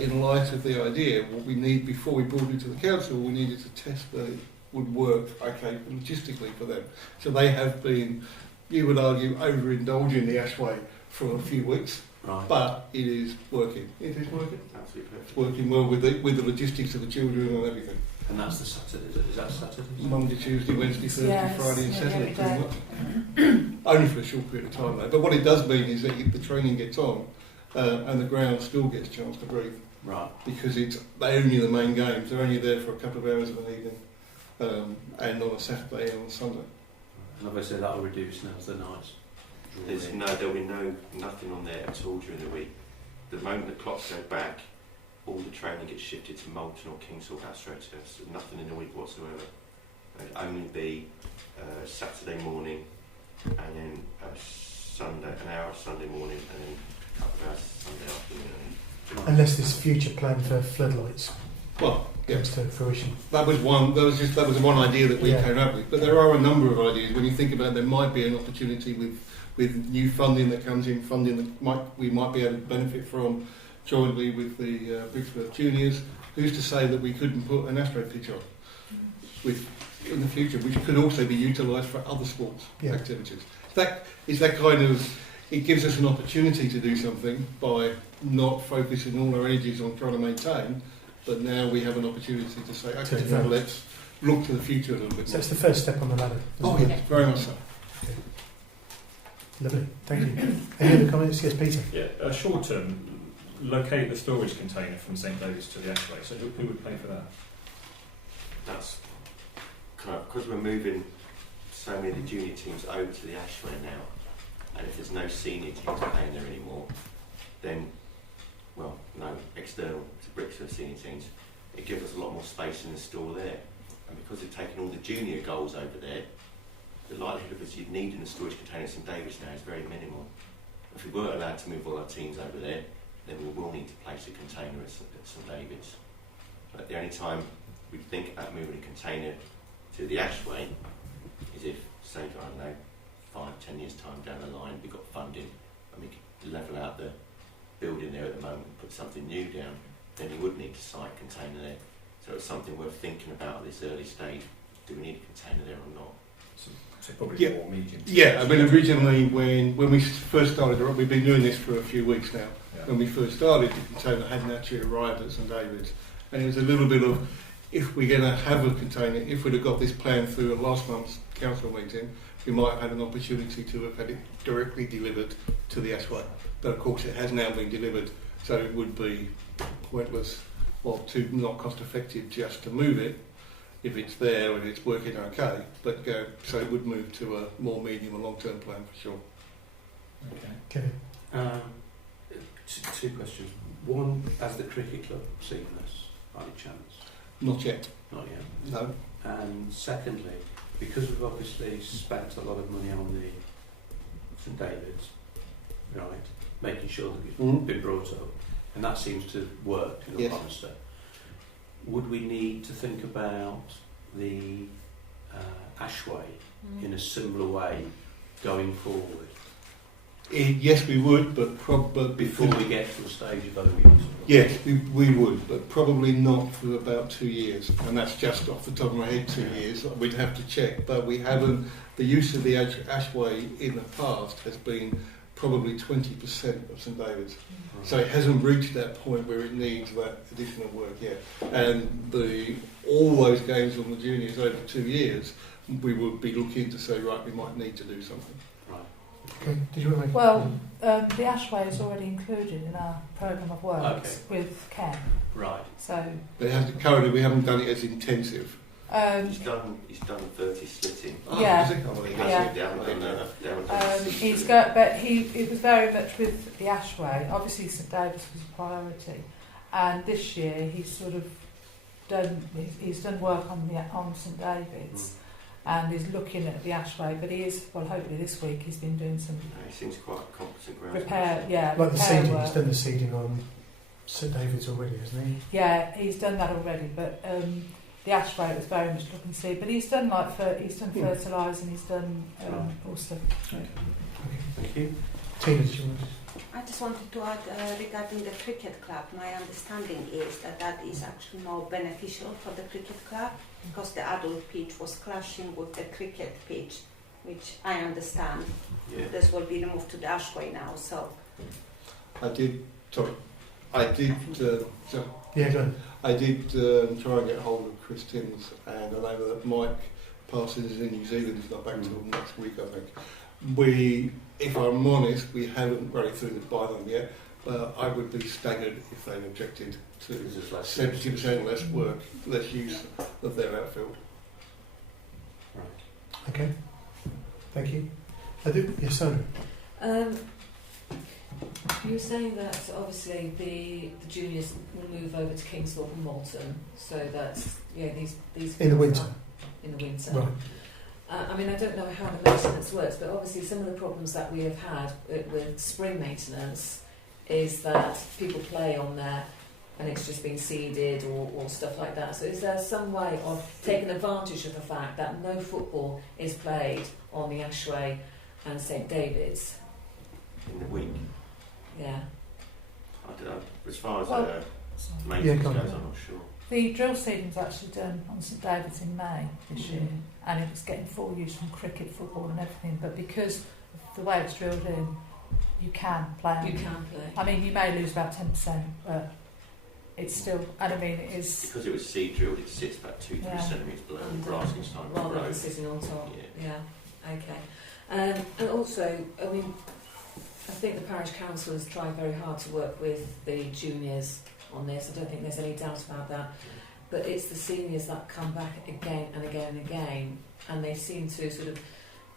in light of the idea, what we need before we brought it to the council, we needed to test that it would work, okay, logistically for them. So they have been, you would argue, overindulging the Ashway for a few weeks, Right. but it is working. It is working. Absolutely It's perfect. working well with the logistics of the children and everything. And that's the Saturday, is that Saturday? Monday, Tuesday, Wednesday, Thursday, Yes, Friday and yeah, Saturday every pretty much. Only for a short period of time though. But what it does mean is that the training gets on and the ground still gets a chance to breathe Right. because they're only the main games. They're only there for a couple of hours of an evening and on a Saturday and on a Sunday. And obviously that'll reduce now as the nights. There'll be nothing on there at all during the week. The moment the clocks go back, all the training gets shifted to Moulton or Kingsall AstroTurf, so nothing in the week whatsoever. It'll only be Saturday morning and then an hour Sunday morning and then a couple of hours Sunday afternoon. Unless this future plan for floodlights Well, yeah, comes to fruition. that was one idea that we Yeah. came up with. But there are a number of ideas. When you think about it, there might be an opportunity with new funding that comes in, funding that we might be able to benefit from jointly with the Brixworth Juniors. Who's to say that we couldn't put an Astro pitch on in the future, which could also be utilised for other sports activities? It gives us an opportunity to do something by not focusing all our energies on trying to maintain, but now we have an opportunity to say, okay, now let's look to the future a little bit So more. it's the first step on the ladder. Oh yes, very much so. Lovely, thank you. Any other comments? Yes, Peter. Yeah, short term, locate the storage container from St David's to the Ashway. So who would pay for that? That's kind of because we're moving so many of the junior teams over to the Ashway now, and if there's no senior teams playing there anymore, then well, no, external to Brixworth senior teams, it gives us a lot more space in the store there. And because they've taken all the junior goals over there, the likelihood of us you'd need in a storage container at St David's now is very minimal. If we weren't allowed to move all our teams over there, then we will need to place a container at St David's. But the only time we'd think about moving a container to the Ashway is if, say, I don't know, 5-10 years time down the line we've got funding and we could level out the building there at the moment and put something new down, then you would need to site container there. So it's something worth thinking about at this early stage. Do we need a container there or not? So probably Yeah. more medium. Yeah, I mean, originally when we first started, we've been doing this for a few weeks now. Yeah. When we first started, the container hadn't actually arrived at St David's. And it was a little bit of, if we're going to have a container, if we'd have got this plan through at last month's council meeting, we might have had an opportunity to have had it directly delivered to the Ashway. But of course it has now been delivered, so it would be pointless or too not cost effective just to move it if it's there and it's working okay. But so it would move to a more medium and long term plan for sure. Okay. Kevin? Two questions. One, has the cricket club seen this by any chance? Not yet. Not yet. No. And secondly, because we've obviously spent a lot of money on the St David's, right, making sure that it's been brought up, and that seems to work in all Yes. honesty, would we need to think about the Ashway in a similar way going forward? Yes, we would, but Before we get to the stage of other use? Yes, we would, but probably not for about 2 years, and that's just off the top of my head 2 years. We'd have to check, but we haven't. The use of the Ashway in the past has been probably 20% of St David's, so it hasn't reached that point where it needs that additional work yet. And all those games on the juniors over 2 years, we would be looking to say, right, we might need to do something. Okay. Did you want to make Well, the Ashway is already included in our programme of works Okay. with Ken. Right. So Currently, we haven't done it as intensive. He's done 30 slitting. Yeah. Is it? Oh, He well, hasn't Yeah. down he's got, but it was very much with the Ashway. Obviously, St David's was a priority, and this year he's sort of he's done work on St David's, and is looking at the Ashway. But he is, well, hopefully this week he's been doing some He seems quite a competent ground. repair, like the repair seeding? work. He's done the seeding on St David's already, hasn't he? Yeah, he's done that already, but the Ashway was very much look and see. But he's done fertilising, he's done all stuff. Thank you. Tina, did you want to? I just wanted to add regarding the cricket club. My understanding is that is actually more beneficial for the cricket club because the adult pitch was clashing with the cricket pitch, which I understand. Yeah. This will be removed to the Ashway now. So I did Yeah, go on. I did try and get hold of Chris Timms, and I know that Mike Parsons is in New Zealand. He's not back till next week, I think. If I'm honest, we haven't run it through the bylaw yet, but I would be staggered if they objected to 70% less work, less use of their outfield. Okay. Thank you. Yes, Sandra. You were saying that obviously the juniors will move over to Kingsthorpe and Malton, so that's these In the winter. In the winter. Right. I mean, I don't know how the maintenance works, but obviously some of the problems that we have had with spring maintenance is that people play on there and it's just been seeded or stuff like that. So is there some way of taking advantage of the fact that no football is played on the Ashway and St David's? In the week. Yeah. I don't know. As far as Well, maintenance go on. goes, I'm not sure. The drill seeding's actually done on St David's in May this year, and it was getting full use from cricket, football, and everything. But because of the way it's drilled in, you can play. You can play. I mean, you may lose about 10%, but it's still. And I mean, it is Because it was seed drilled, it sits about 2-3 centimetres below the grass and starting to rather grow. than sitting on top. Yeah. Yeah. Okay. And also, I mean, I think the parish council has tried very hard to work with the juniors on this. I don't think there's any doubt about that. But it's the seniors that come back again and again and again, and they seem to sort of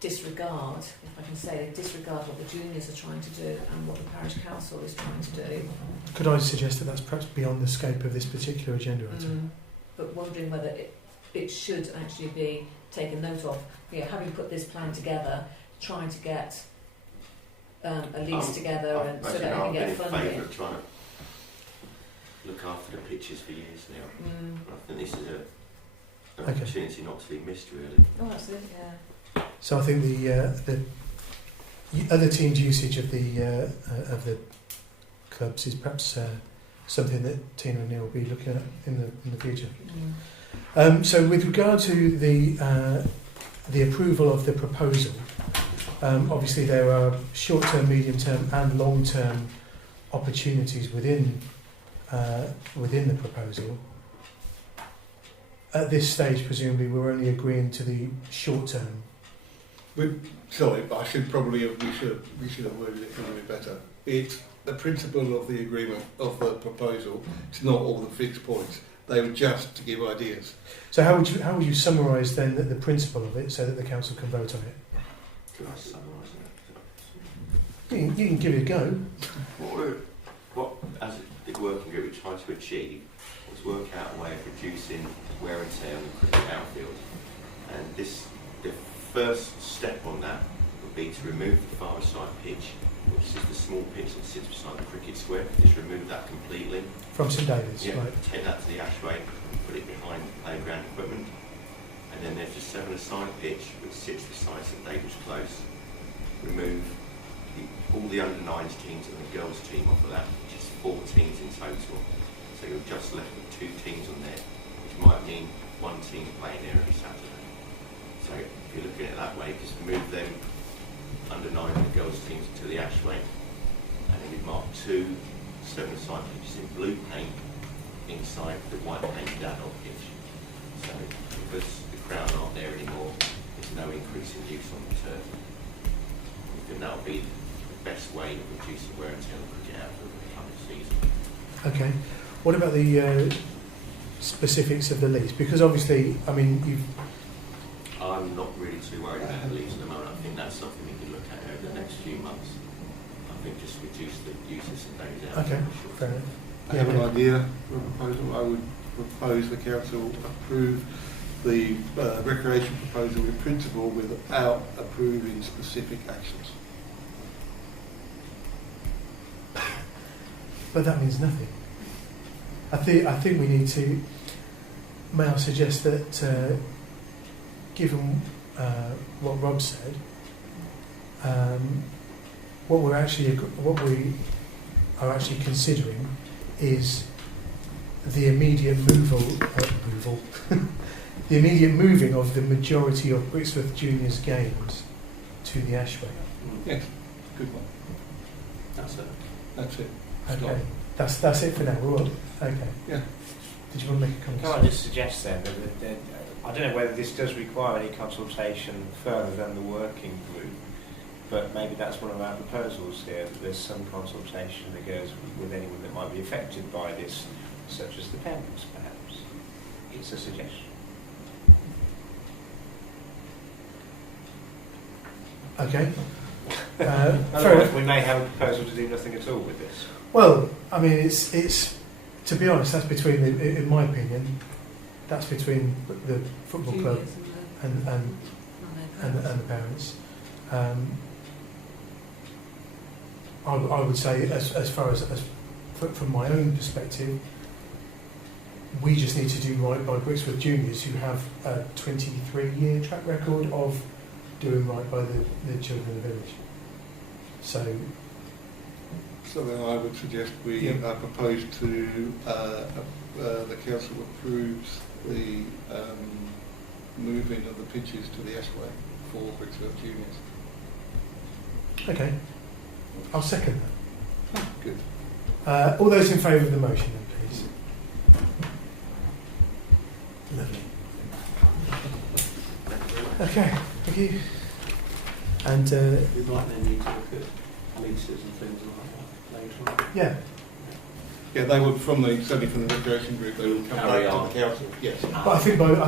disregard, if I can say, disregard what the juniors are trying to do and what the parish council is trying to do. Could I suggest that that's perhaps beyond the scope of this particular agenda item? But wondering whether it should actually be taken note of. You know, having put this plan together, trying to get a lease together and so that we can get funding. I've been in favour of trying to look after the pitches for years now. I think this is an opportunity not to be missed, really. Oh, that's it, yeah. So I think the other team's usage of the clubs is perhaps something that Tina and Neil will be looking at in the future. So with regard to the approval of the proposal, obviously there are short-term, medium-term and long-term opportunities within the proposal. At this stage, presumably, we're only agreeing to the short-term. Sorry, but we should have worded it a little bit better. It's the principle of the agreement, of the proposal. It's not all the fixed points. They were just to give ideas. So how would you summarise then the principle of it so that the council can vote on it? Can I summarise You it? can give it a go. What as the working group tried to achieve was work out a way of reducing wear and tear on the cricket outfield. And the first step on that would be to remove the far side pitch, which is the small pitch that sits beside the cricket square. Just remove that completely. From St David's, yeah, right. Take that to the Ashway, put it behind the playground equipment. And then there's the 7-a-side pitch, which sits beside St David's Close. Remove all the under-9s teams and the girls team off of that, which is 4 teams in total. So you're just left with 2 teams on there, which might mean 1 team playing there every Saturday. So if you're looking at it that way, just move them under-9 and the girls teams to the Ashway, and then we've marked 2 7-a-side pitches in blue paint inside the white painted adult pitch. So because the crowd aren't there anymore, there's no increase in use on the turf. I think that'll be the best way of reducing wear and tear on the cricket outfield in the coming season. Okay. What about the specifics of the lease? Because obviously, I mean, I'm not really too worried about the lease at the moment. I think that's something we can look at over the next few months. I think just reduce the uses and days out. Okay, fair enough. I have an idea for a proposal. I would propose the council approve the recreation proposal in principle without approving specific actions. But that means nothing. I think we need to. May I suggest that, given what Rob said, what we are actually considering is the immediate the immediate moving of the majority of Brixworth Juniors games to the Ashway. Yes, good one. That's it. That's it. Okay, that's it for now. We're all okay. Yeah. Did you want to make a comment? Can I just suggest then that I don't know whether this does require any consultation further than the working group, but maybe that's one of our proposals here, that there's some consultation that goes with anyone that might be affected by this, such as the parents perhaps. It's a suggestion. Okay. Otherwise, we may have a proposal to do nothing at all with this. Well, I mean, it's to be honest, that's between, in my opinion, that's between the football club and the parents. I would say, as far as from my own perspective, we just need to do right by Brixworth Juniors, who have a 23-year track record of doing right by the children of the village. So then I would suggest we propose to the council approves the moving of the pitches to the Ashway for Brixworth Juniors. Okay, I'll second that. Good. All those in favour of the motion, then, please. Lovely. Okay, thank you. And We might then need to look at leases and things like that later on. yeah, Yeah, they would certainly from the recreation group, they would come Carry back on. to the council. Yes. but I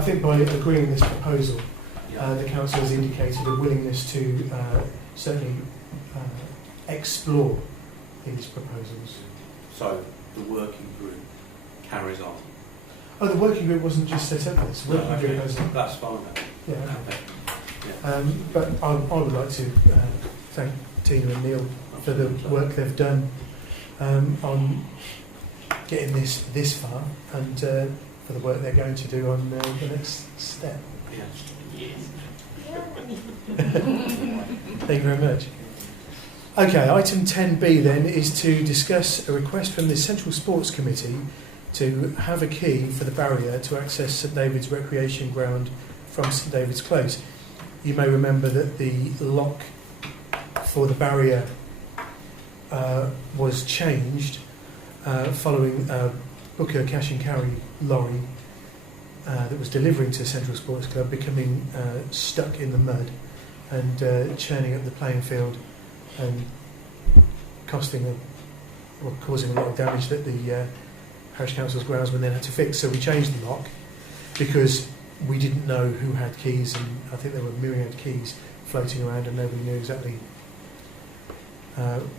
think by agreeing this proposal, The council has indicated a willingness to certainly explore these proposals. So the working group carries on. Oh, the working group wasn't just set up for this. The working No, group okay. has, That's fine then. yeah. Okay. But I would like to thank Tina and Neil for the work they've done on getting this far, and for the work they're going to do on the next step. Yes. Thank you very much. Okay, item 10B then is to discuss a request from the Central Sports Committee to have a key for the barrier to access St David's Recreation Ground from St David's Close. You may remember that the lock for the barrier was changed following a Booker cash and carry lorry that was delivering to Central Sports Club becoming stuck in the mud and churning up the playing field and causing a lot of damage that the Parish Council's groundsman then had to fix. So we changed the lock because we didn't know who had keys, and I think there were myriad keys floating around and nobody knew exactly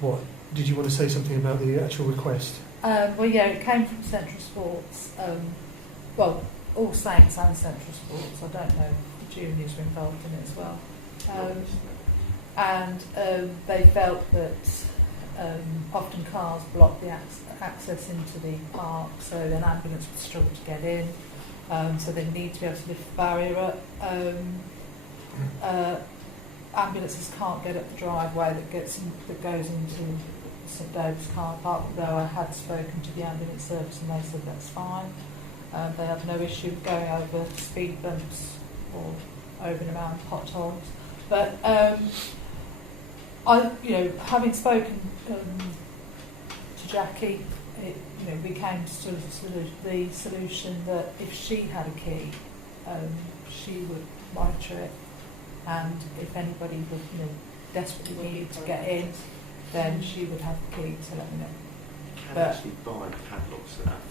what. Did you want to say something about the actual request? Well, yeah, it came from Central Sports. Well, All Saints and Central Sports. I don't know if the juniors were involved in it as well. And they felt that often cars block the access into the park, so then ambulance would struggle to get in. So they need to be able to lift the barrier up. Ambulances can't get up the driveway that goes into St David's car park, though I had spoken to the ambulance service and they said that's fine. They have no issue going over speed bumps or over and around potholes. But having spoken to Jackie, we came to the solution that if she had a key, she would monitor it, and if anybody would desperately needed to get in, then she would have the key to let me know. You can But actually buy padlocks that have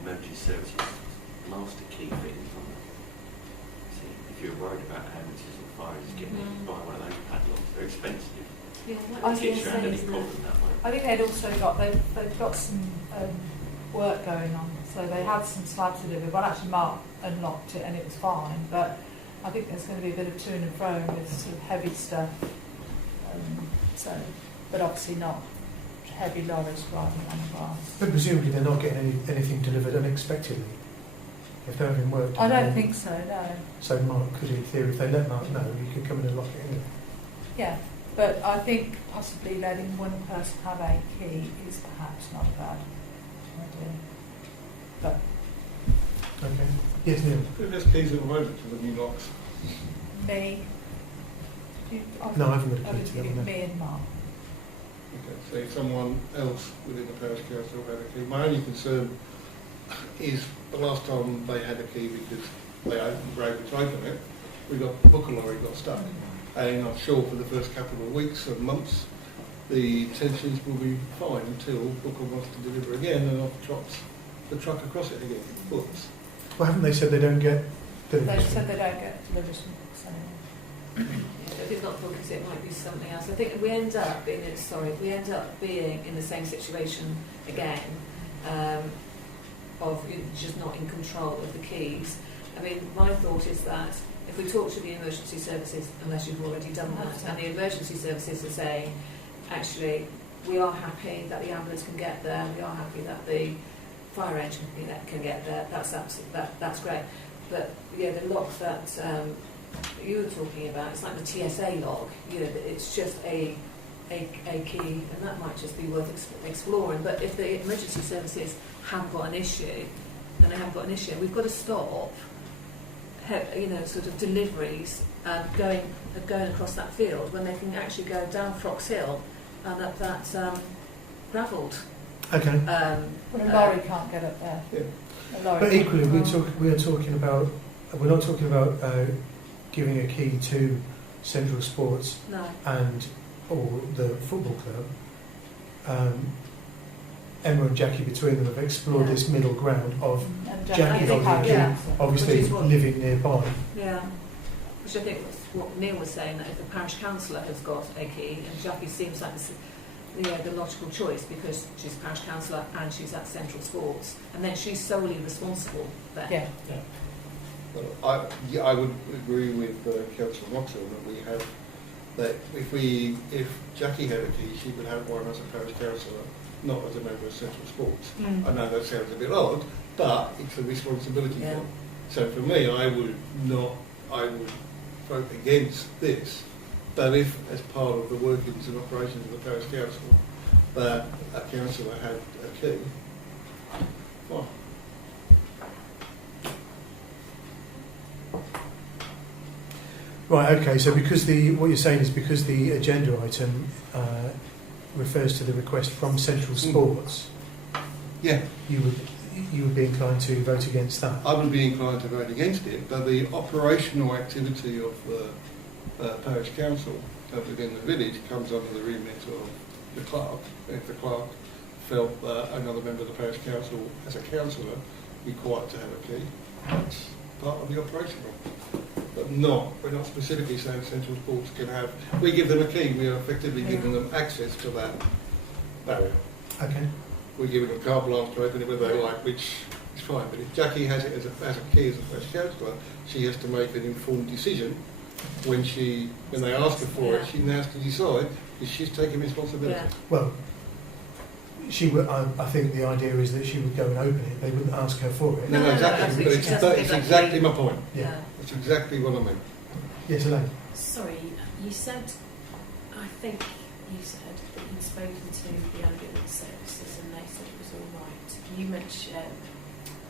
emergency services master key fittings on them. See, if you're worried about ambulances or fires getting in, buy one of those padlocks. They're expensive. Yeah, I It think gets around any problem that way. I think they'd also they've got some work going on. So they had some slabs delivered. Well, actually, Mark unlocked it and it was fine. But I think there's going to be a bit of to and fro with sort of heavy stuff. But obviously not heavy lorries driving on the grass. But presumably they're not getting anything delivered unexpectedly. If they're having work done. I don't think so, no. So Mark could, in theory, if they let Mark know, he could come in and lock it anyway. Yeah, but I think possibly letting one person have a key is perhaps not a bad idea. But Okay. Yes, Neil. Who has keys at the moment to the new locks? me, No, I haven't got a I key would to give them. it No. me and Mark. Okay, so if someone else within the parish council had a key. My only concern is the last time they had a key because they were able to open it, the Booker lorry got stuck. And I'm sure for the first couple of weeks and months, the tensions will be fine until Booker wants to deliver again and off trots the truck across it again. Books. Well, haven't they said they don't get deliveries? They said they don't get deliveries from books anymore. If it's not bookers, it might be something else. I think we end up being in the same situation again, of just not in control of the keys. I mean, my thought is that if we talk to the emergency services, unless you've already done that, and the emergency services are saying, actually, we are happy that the ambulance can get there, we are happy that the fire engine can get there, that's great. But yeah, the lock that you were talking about, it's like the TSA log, it's just a key, and that might just be worth exploring. But if the emergency services have got an issue, then they have got an issue. We've got to stop, sort of deliveries going across that field when they can actually go down Frox Hill and up that gravelled. Okay. Well, a lorry can't get up there. Yeah. A lorry But can't equally, go we're not talking about giving a key to Central Sports No. or the football club. Emma and Jackie between them have explored Yeah. this middle ground of And Jackie Jackie obviously, Yeah. obviously Which is what- living nearby. Yeah. Which I think was what Neil was saying, that if the parish councillor has got a key, and Jackie seems like the logical choice because she's parish councillor and she's at Central Sports, and then she's solely responsible then. Yeah. Well, I would agree with Councillor Moxhill that we have that if Jackie had a key, she would have one as a parish councillor, not as a member of Central Sports. Mm. I know that sounds a bit odd, but it's a responsibility Yeah. thing. So for me, I would vote against this. But if, as part of the workings and operations of the parish council, that a councillor had a key, fine. Right, okay, so because what you're saying is because the agenda item refers to the request from Central Sports, Yeah. you would be inclined to vote against that? I would be inclined to vote against it, but the operational activity of the parish council within the village comes under the remit of the clerk. If the clerk felt that another member of the parish council, as a councillor, required to have a key, that's part of the operational. But we're not specifically saying Central Sports can have, we give them a key, we are effectively giving them access to that barrier. Okay. We're giving them carte blanche to open it whether they like, which is fine. But if Jackie has it as a key as a parish councillor, she has to make an informed decision when they ask her for it. She now has to decide if she's taking responsibility. Yeah. Well, she would. I think the idea is that she would go and open it. They wouldn't ask her for it. No, exactly. But it's exactly my point. Yeah. That's exactly what I mean. Yes, Elaine. Sorry, you said, I think you said that you'd spoken to the ambulance services and they said it was all right. You mentioned,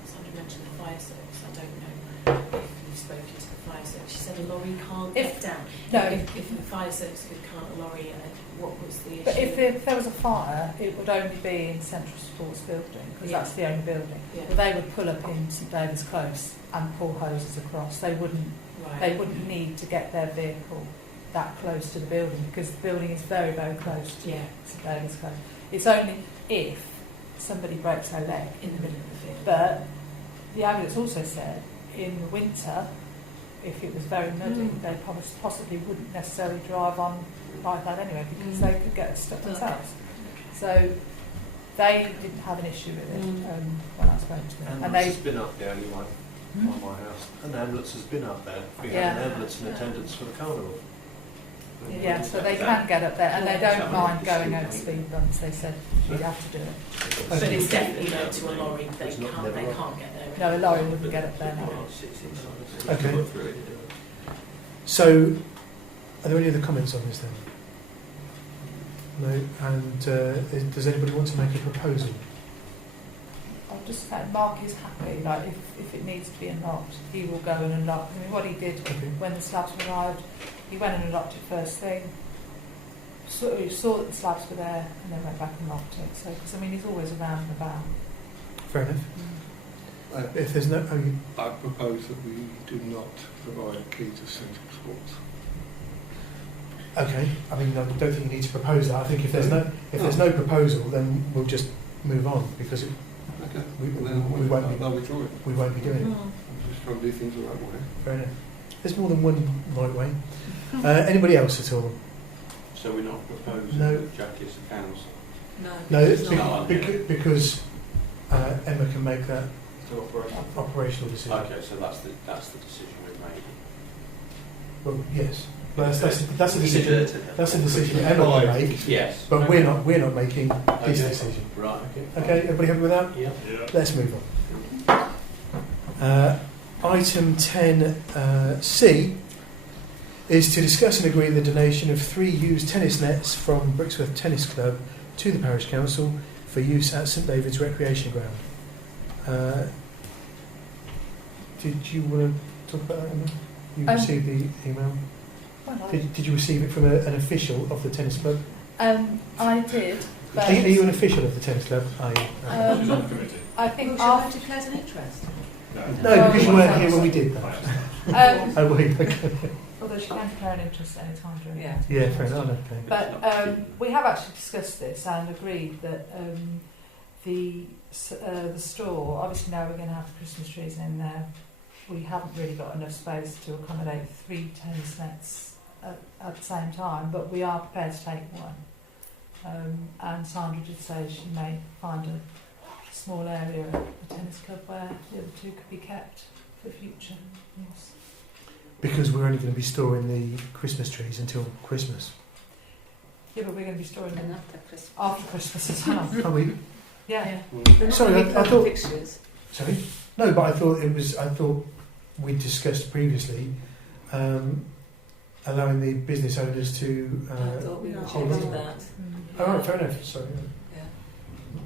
somebody mentioned the fire service. I don't know if you've spoken to the fire service. She said a lorry can't get down. No. If the fire service could cart a lorry, what was the issue? But if there was a fire, it would only be in Central Sports building, because that's the only building. Yeah. But they would pull up in St David's Close and pull hoses across. They wouldn't need to get their vehicle that close to the building, because the building is very, very close to St David's Close. It's only if somebody breaks their leg in the middle of the field. But the ambulance also said in the winter, if it was very muddy, they possibly wouldn't necessarily drive on like that anyway, because they could get stuck themselves. So they didn't have an issue with it when I spoke to them. Ambulance has been up there anyway, on my house. An ambulance has been up there. We had an ambulance in attendance for the carnival. Yeah, so they can get up there, and they don't mind going over speed bumps. They said you'd have to do it. But it's definitely no to a lorry. They can't get there. No, a lorry wouldn't get up there now. Okay. So, are there any other comments on this then? No. And does anybody want to make a proposal? I'll just say Mark is happy. Like if it needs to be unlocked, he will go and unlock. I mean, what he did when the slabs arrived, he went and unlocked it first thing. He saw that the slabs were there, and then went back and locked it. So, because I mean, he's always around and about. Fair enough. If there's no, I propose that we do not provide a key to Central Sports. okay. I mean, I don't think you need to propose that. I think if there's no proposal, then we'll just move on because we won't be doing it. I'm just trying to do things the right way. Fair enough. There's more than one right way. Anybody else at all? So we're not proposing No. that Jackie's the council? No, it's not. because Emma can make that So operational decision. Okay, so that's the decision we've made. Well, yes. Well, that's a decision. That's a decision Emma will make. Yes. But we're not making this decision. Right. Okay. Everybody happy with that? Yeah. Let's move on. Item 10C is to discuss and agree the donation of 3 used tennis nets from Brixworth Tennis Club to the Parish Council for use at St David's Recreation Ground. Did you want to talk about that, Emma? You received the email? Did you receive it from an official of the tennis club? I did. But Are you an official of the tennis club? Are you? She's on the committee. I think Well, should I declare an interest? No, because you weren't here when we did that. Oh, wait, okay. Although she can declare an interest at any time during the Yeah. Yeah, fair enough. Okay. But we have actually discussed this and agreed that the store, obviously now we're going to have the Christmas trees in there. We haven't really got enough space to accommodate 3 tennis nets at the same time, but we are prepared to take one. And Sandra did say she may find a small area at the tennis club where the other 2 could be kept for future use. Because we're only going to be storing the Christmas trees until Christmas. Yeah, but we're going to be storing them After Christmas. after Christmas as well. Are we? Yeah. Sorry, I thought. Fixtures. Sorry. No, but I thought we discussed previously allowing the business owners to I thought we were hold changing on. that. Oh, right, fair enough. Sorry. Yeah.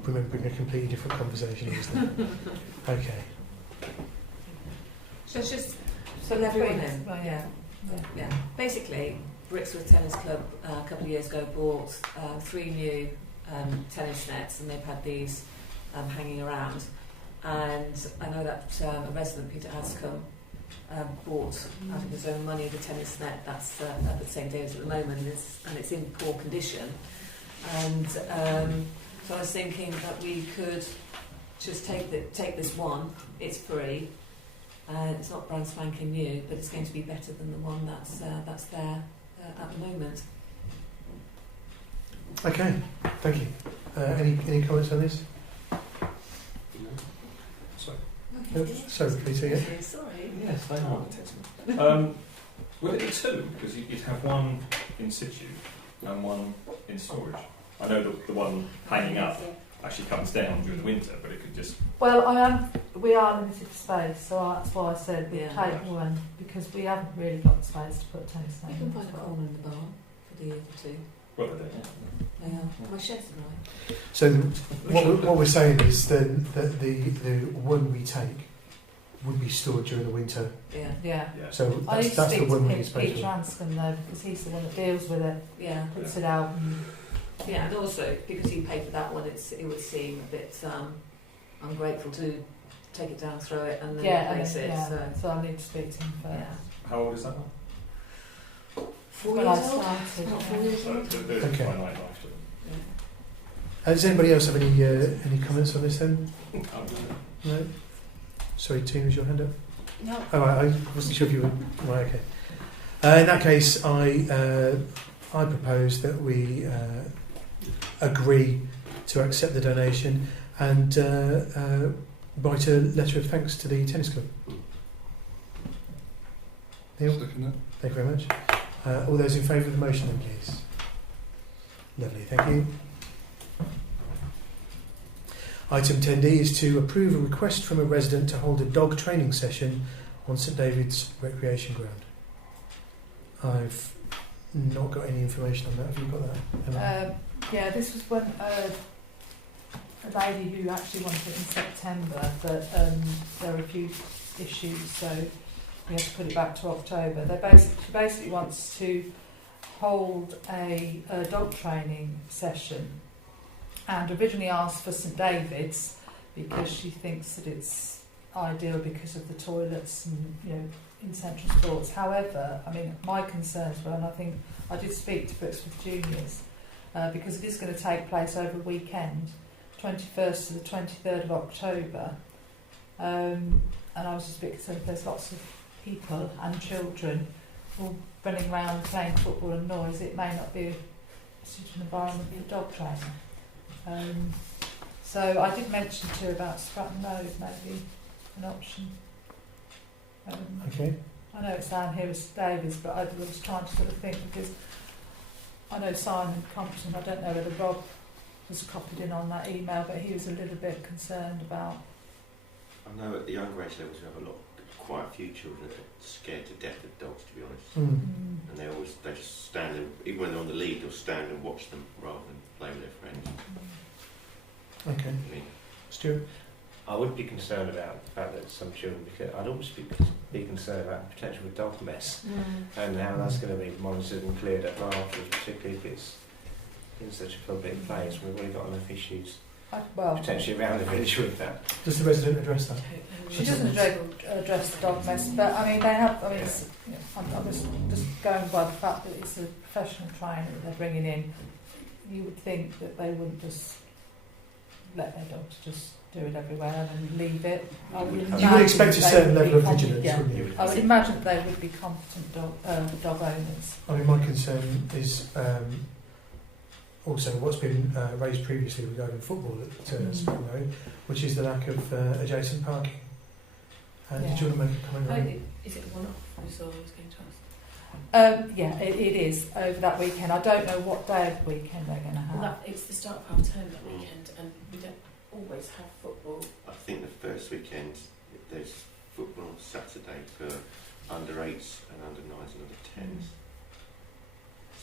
Remembering a completely different conversation, isn't it? Okay. So it's just so everyone in. Well, Yeah. Yeah. Basically, Brixworth Tennis Club a couple of years ago bought 3 new tennis nets, and they've had these hanging around. And I know that a resident, Peter Ascombe, bought out of his own money the tennis net that's at the St David's at the moment, and it's in poor condition. And so I was thinking that we could just take this one. It's free. It's not brand spanking new, but it's going to be better than the one that's there at the moment. Okay. Thank you. Any comments on this? No, sorry, please. Yeah. Sorry. Yes, they are. Will it be 2? Because you'd have one in situ and one in storage. I know the one hanging up actually comes down during the winter, but it could just... Well, we are limited for space, so that's why I said we'll take one, because we haven't really got space to put a tennis net You in. can find a corner in the barn for the other 2. Well, they don't. Yeah. My shed's right. So what we're saying is that the one we take would be stored during the winter. Yeah. Yeah. So I need to that's the speak one we to need space Peter for. Anscombe though, because he's the one that deals with it, Yeah. puts it out. Yeah, and also because he paid for that one, it would seem a bit ungrateful to take it down, throw it, and then replace it. So I need to speak to him first. Yeah. How old is that one? 4 When years I old. started, Not yeah. 4 years So old. there's Okay. a finite life to them. Does anybody else have any comments on this then? No. Sorry, Tina, was your hand up? No. Oh, I wasn't sure if you were. Right, okay. In that case, I propose that we agree to accept the donation and write a letter of thanks to the tennis club. Neil, thank you very much. All those in favour of the motion, then, please. Lovely, thank you. Item 10D is to approve a request from a resident to hold a dog training session on St David's recreation ground. I've not got any information on that. Have you got that, Emma? Yeah, this was when a lady who actually wanted it in September, but there were a few issues, so we had to put it back to October. She basically wants to hold a dog training session, and originally asked for St David's because she thinks that it's ideal because of the toilets and in central sports. However, I mean, my concerns were, and I think I did speak to Brixworth Juniors, because it is going to take place over a weekend, 21st to the 23rd of October, and I was just a bit concerned there's lots of people and children all running around playing football and noise. It may not be a suitable environment for dog training. So I did mention to her about Stratton Road, maybe an option. Okay. I know it's down here as Davies, but I was trying to sort of think, because I know Simon Compton, I don't know whether Rob was copied in on that email, but he was a little bit concerned about... I know at the younger age levels we have quite a few children that are scared to death of dogs, to be honest. And they just stand there, even when they're on the lead, they'll stand and watch them rather than play with their friends. Okay. Stuart? I would be concerned about the fact that some children, because I'd always be concerned about the potential for dog mess and how that's going to be monitored and cleared up afterwards, particularly if it's in such a public place. We've already got enough issues potentially around the village with that. Does the resident address that? She doesn't address the dog mess, but I mean, they have, I mean, I'm just going by the fact that it's a professional trainer that they're bringing in. You would think that they wouldn't just let their dogs just do it everywhere and leave it. I would You would imagine expect a they certain would be level of competent- vigilance, yeah. wouldn't you? I would imagine they would be competent dog owners. I mean, my concern is also what's been raised previously regarding football at Spring Road, which is the lack of adjacent parking. Did you want to make a comment on that? Is it a one-off? I was going to ask. Yeah, it is over that weekend. I don't know what day of the weekend they're going to have. Well, it's the start of half term that weekend, and we don't always have football. I think the first weekend there's football on Saturday for under 8s and under 9s and under 10s.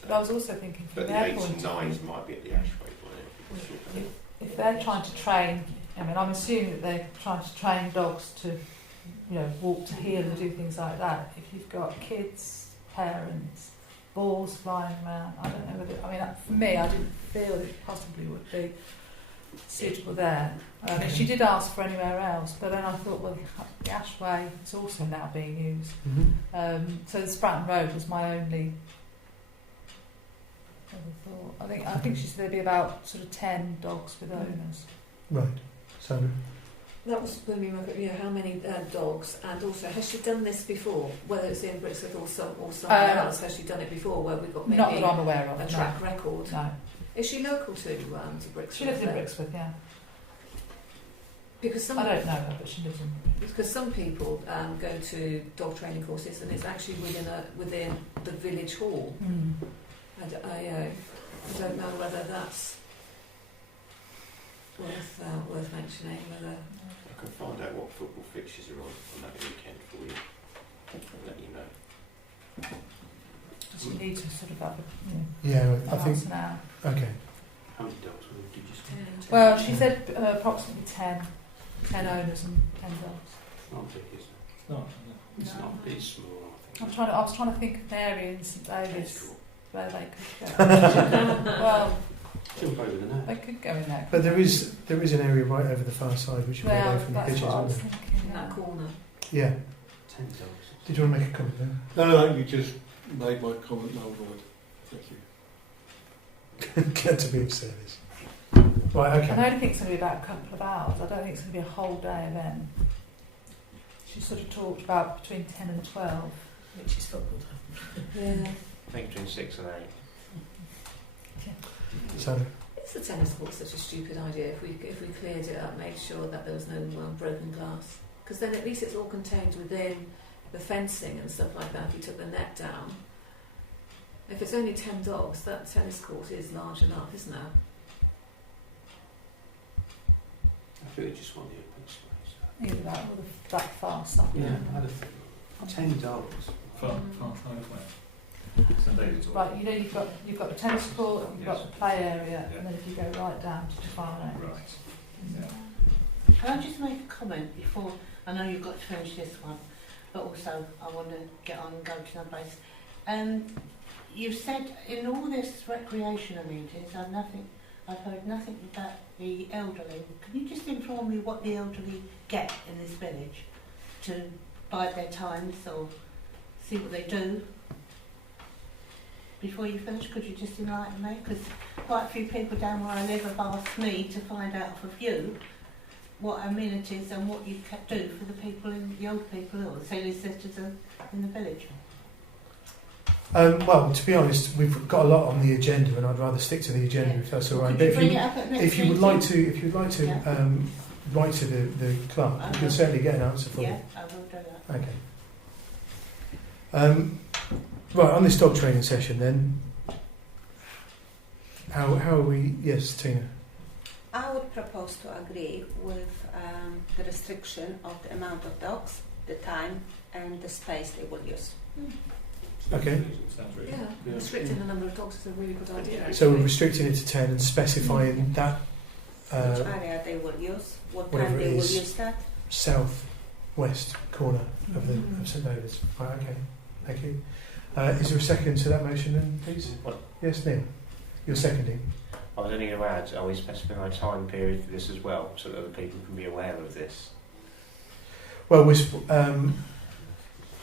So, But I was also thinking from but the their 8s point and of 9s view, might be at the Ashway by then. if they're trying to train, I mean, I'm assuming that they're trying to train dogs to, you know, walk to heel and do things like that. If you've got kids, parents, balls flying around, I don't know whether, I mean, for me, I didn't feel it possibly would be suitable there. She did ask for anywhere else, but then I thought, well, the Ashway is also now being used. So the Spratton Road was my only other thought. I think she said there'd be about sort of 10 dogs with owners. Right. So That was when we were, you know, how many dogs, and also has she done this before? Whether it's in Brixworth or somewhere else, has she done it before? Where we've got maybe not that I'm aware of. a track record. No. Is she local to Brixworth? She lives in Brixworth, yeah. Because I don't know her, but she lives in. Because some people go to dog training courses, and it's actually within the village hall. I don't know whether that's worth mentioning. Whether I can find out what football fixtures are on that weekend for you and let you know. Does she need to sort of have a, yeah, I think now? Okay. How many dogs did you say? Well, she said approximately 10 owners and 10 dogs. Not big, is it? It's not. It's not. It's small. I think. I was trying to think of an area in St David's where they could go. Well, jump over the net. they could go in there. But there is an area right over the far side which will be Yeah, away from the that's pitches, what I was isn't there? thinking. in that corner. Yeah. 10 dogs. Did you want to make a comment there? No, you just made my comment null void. Thank you. Glad to be of service. Right, okay. And I only think it's going to be about a couple of hours. I don't think it's going to be a whole day event. She sort of talked about between 10 and 12. Which is football time. Yeah. I think between 6 and 8. So, Is the tennis court such a stupid idea? If we cleared it up, made sure that there was no broken glass, because then at least it's all contained within the fencing and stuff like that. If you took the net down, if it's only 10 dogs, that tennis court is large enough, isn't it? I feel you just want the open space. Either that or that far side. Yeah, I had a thing. 10 dogs. Far away. St David's. Right, you know you've got the tennis court, you've got Yes. the play area, Yeah. and then if you go right down to the far end. Right. Yeah. Can I just make a comment before, I know you've got to finish this one, but also I want to get on and go to another place. You've said in all this recreational meetings, I've heard nothing about the elderly. Can you just inform me what the elderly get in this village to bide their times or see what they do? Before you finish, could you just enlighten me? Because quite a few people down where I live have asked me to find out of you what amenities and what you do for the people, the old people or the senior citizens in the village. well, to be honest, we've got a lot on the agenda, and I'd rather stick to the agenda if that's all right. Could you But bring it up at next if you would meeting? like to, Yeah. write to the club, you can certainly get an answer for Yeah, you. I will do that. Okay. Right, on this dog training session then, how are we? Yes, Tina. I would propose to agree with the restriction of the amount of dogs, the time, and the space they will use. Okay. Sounds really Yeah, good. restricting the number of dogs is a really good idea. So we're restricting it to 10 and specifying that Which area they will use, what whatever time it they will is. use that. south-west corner of St David's. Right, okay. Thank you. Is there a second to that motion then, please? What? Yes, Neil. You're seconding. I was only going to add, are we specifying a time period for this as well, so that other people can be aware of this? Well,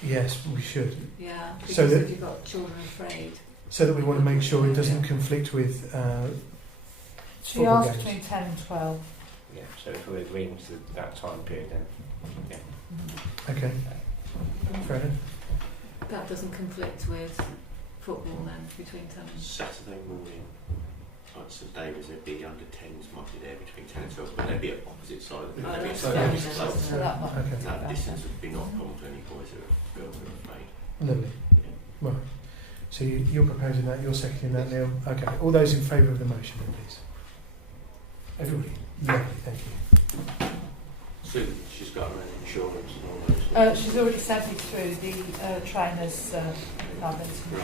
yes, we should. Yeah, because So that- if you've got children afraid. So that we want to make sure it doesn't conflict with She football asked games. between 10 and 12. Yeah, so if we're agreeing to that time period, then yeah. Okay. Fair enough. That doesn't conflict with football then, between 10 and... Saturday morning, like St David's, there'd be under 10s might be there between 10 and 12, but they'd be at opposite side of the Oh, they'd be that's at fair opposite enough. sides. So that might Okay. That distance would be not a problem to any boys or girls, I'm afraid. Lovely. Right. So you're proposing that, you're seconding that, Neil. Okay. All those in favour of the motion, then, please. Everybody. Lovely. Thank you. Sue, she's got her own insurance and all those. She's already sent me through the trainer's liability. Right.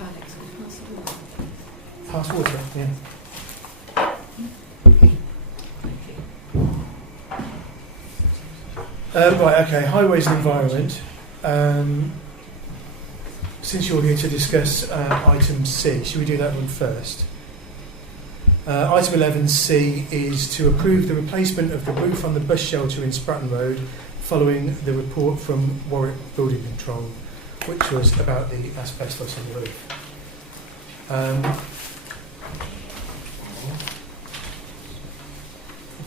Alex, can you pass it on? Pass water. Yeah. Right. Okay. Highways and environment. Since you're here to discuss item C, should we do that one first? Item 11C is to approve the replacement of the roof on the bus shelter in Spratton Road following the report from Warwick Building Control, which was about the asbestos in the roof.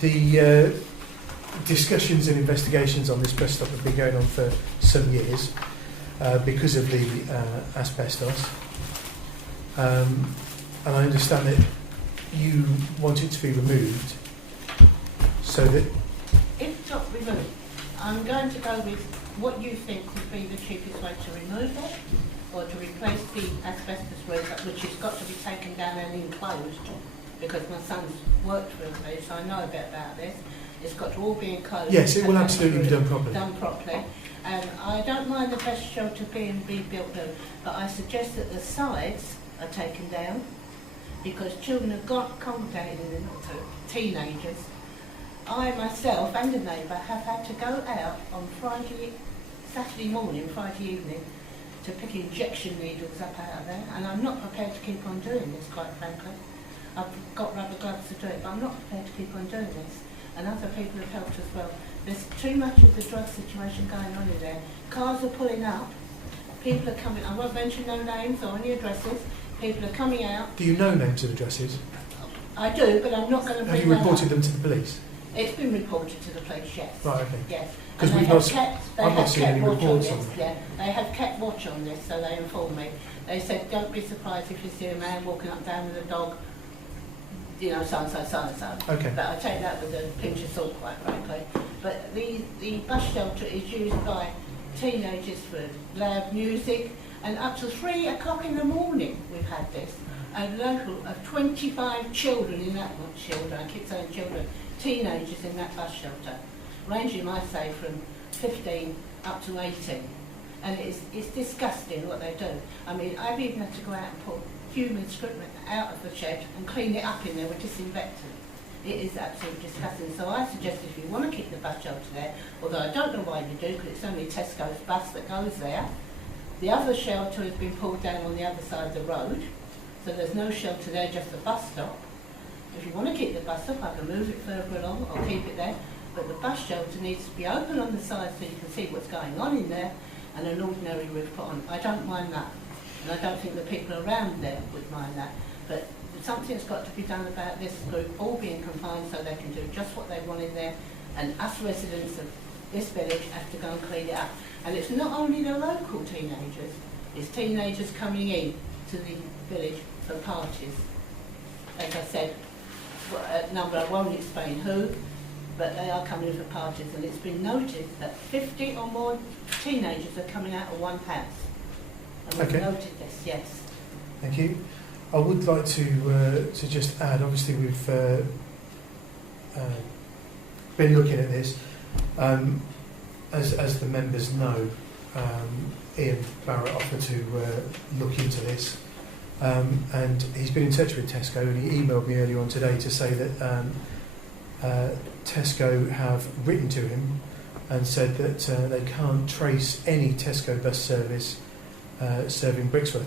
The discussions and investigations on this bus stop have been going on for some years because of the asbestos. And I understand that you want it to be removed so that... If not removed, I'm going to go with what you think would be the cheapest way to remove it, or to replace the asbestos roof, which has got to be taken down and enclosed, because my son's worked with me, so I know a bit about this. It's got to all be enclosed. Yes, it will absolutely be done properly. Done properly. I don't mind the bus shelter being rebuilt though, but I suggest that the sides are taken down, because children have got congregated in them, teenagers. I myself and a neighbour have had to go out on Saturday morning, Friday evening, to pick injection needles up out of there, and I'm not prepared to keep on doing this, quite frankly. I've got rubber gloves to do it, but I'm not prepared to keep on doing this. And other people have helped as well. There's too much of the drug situation going on in there. Cars are pulling up, people are coming, I won't mention no names or any addresses, people are coming out. Do you know names of addresses? I do, but I'm not going to bring Have you reported them to the police? It's been reported to the police, yes. Right, okay. Yes. Because And we've they not, have kept- they I've have not seen kept any watch reports on on this. them. Yeah, they have kept watch on this, so they informed me. They said, don't be surprised if you see a man walking up and down with a dog, you know, so and so, so and so. Okay. But I take that with a pinch of salt, quite frankly. But the bus shelter is used by teenagers for loud music, and up to 3 o'clock in the morning we've had this. A local of 25 children in that, not children, I keep saying children, teenagers in that bus shelter, ranging, I say, from 15 up to 18. And it's disgusting what they do. I mean, I've even had to go out and put human excrement out of the shed and clean it up in there with disinfectant. It is absolutely disgusting. So I suggest if you want to keep the bus shelter there, although I don't know why you do, because it's only Tesco's bus that goes there. The other shelter has been pulled down on the other side of the road, so there's no shelter there, just a bus stop. If you want to keep the bus stop, I can move it further along or keep it there, but the bus shelter needs to be open on the side so you can see what's going on in there, and an ordinary roof put on. I don't mind that, and I don't think the people around there would mind that, but something's got to be done about this group all being confined so they can do just what they want in there, and us residents of this village have to go and clean it up. And it's not only the local teenagers, it's teenagers coming in to the village for parties. As I said, a number, I won't explain who, but they are coming in for parties, and it's been noted that 50 or more teenagers are coming out of one house. And we've Okay. noted this, yes. Thank you. I would like to just add, obviously we've been looking at this. As the members know, Ian Barrett offered to look into this, and he's been in touch with Tesco, and he emailed me earlier on today to say that Tesco have written to him and said that they can't trace any Tesco bus service serving Brixworth.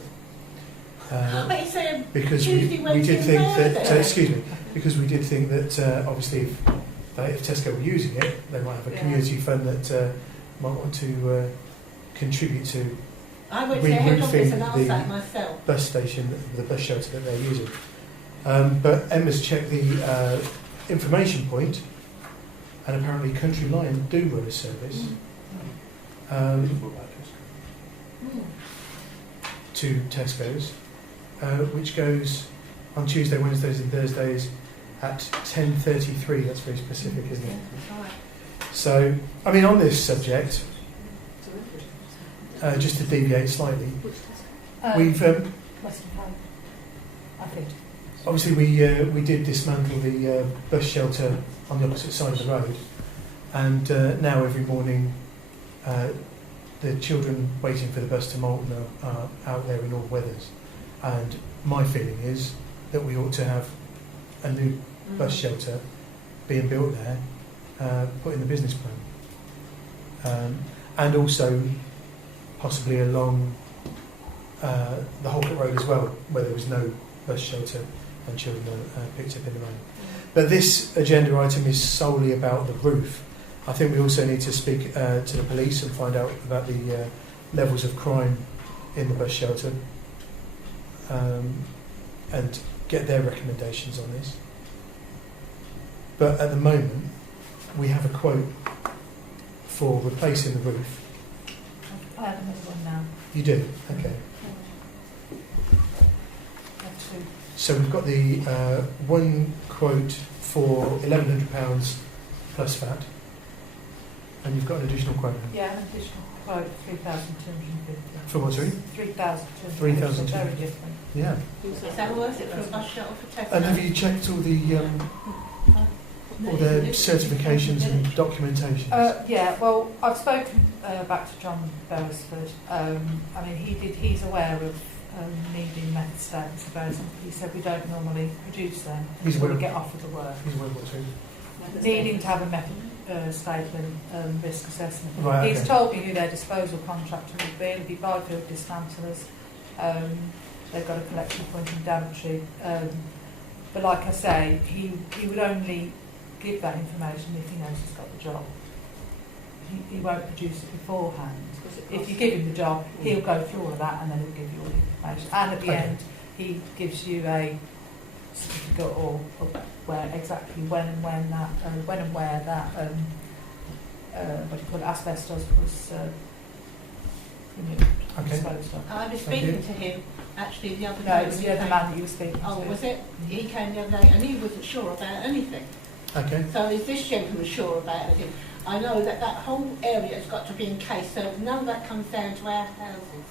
But it's a Because Tuesday, we Wednesday did think and that, Thursday. excuse me, because we did think that obviously if Tesco were using it, they might have a Yeah. community fund that might want to contribute to I went to the head office and re-roofing asked that the myself. bus station, the bus shelter that they're using. But Emma's checked the Information Point and apparently Country Line do run a service to Tesco's, which goes on Tuesday, Wednesdays and Thursdays at 10:33. That's very specific, isn't it? So, I mean, on this subject, just to deviate slightly, we've Western Cape, I think. obviously we did dismantle the bus shelter on the opposite side of the road, and now every morning the children waiting for the bus to Malton are out there in all weathers. And my feeling is that we ought to have a new bus shelter being built there, put in the business plan, and also possibly along the Holcott Road as well, where there was no bus shelter and children are picked up in the rain. But this agenda item is solely about the roof. I think we also need to speak to the police and find out about the levels of crime in the bus shelter, and get their recommendations on this. But at the moment, we have a quote for replacing the roof. I have another one now. You do? Okay. So we've got the one quote for £1,100 plus VAT, and you've got an additional quote. Yeah, an additional quote, 3,250. For what, sorry? 3,250. 3,250. Very different. Yeah. Is that worth it for a bus shuttle for Tesco? And have you checked all the certifications and documentations? Yeah, well, I've spoken back to John Beresford. I mean, he's aware of needing method statements of those, and he said we don't normally produce them before we get offered the work. He's aware of what, sorry? Needing to have a method statement, risk assessment. Right, He's okay. told me who their disposal contractor would be. It'll be Byfield Dismantlers. They've got a collection point in Daventry. But like I say, he would only give that information if he knows he's got the job. He won't produce it beforehand. If you give him the job, he'll go through all of that and then he'll give you all the information. And at the end, he gives you a certificate or where exactly when and where that what do you call it, asbestos was removed. Okay. Disposed of. I was speaking to him actually the other day. No, it was the other man that you were speaking to. Oh, was it? He came the other day and he wasn't sure about anything. Okay. So is this gentleman sure about anything? I know that whole area has got to be encased, so none of that comes down to our houses.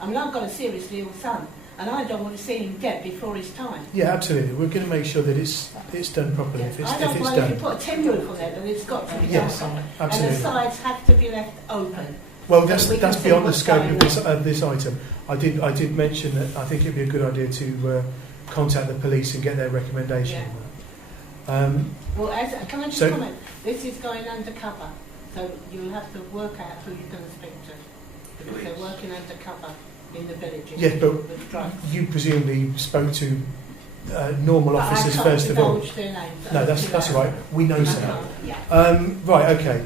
I mean, I've got a seriously ill son, and I don't want to see him dead before his time. Yeah, absolutely. We're going to make sure that it's done properly. If it's I don't mind if you put a tin roof on it, but it's got to be yes, done. absolutely. And the sides have to be left open. Well, that's beyond the scope of this item. I did mention that I think it'd be a good idea to contact the police and get their recommendation on that. Well, can I just comment? This is going undercover, so you'll have to work out who you're going to speak to, because they're working undercover in the villages. Yes, but with drugs. you presumably spoke to normal But officers I first of all. can't their names. No, that's all right. We know so. Yeah. Right, okay.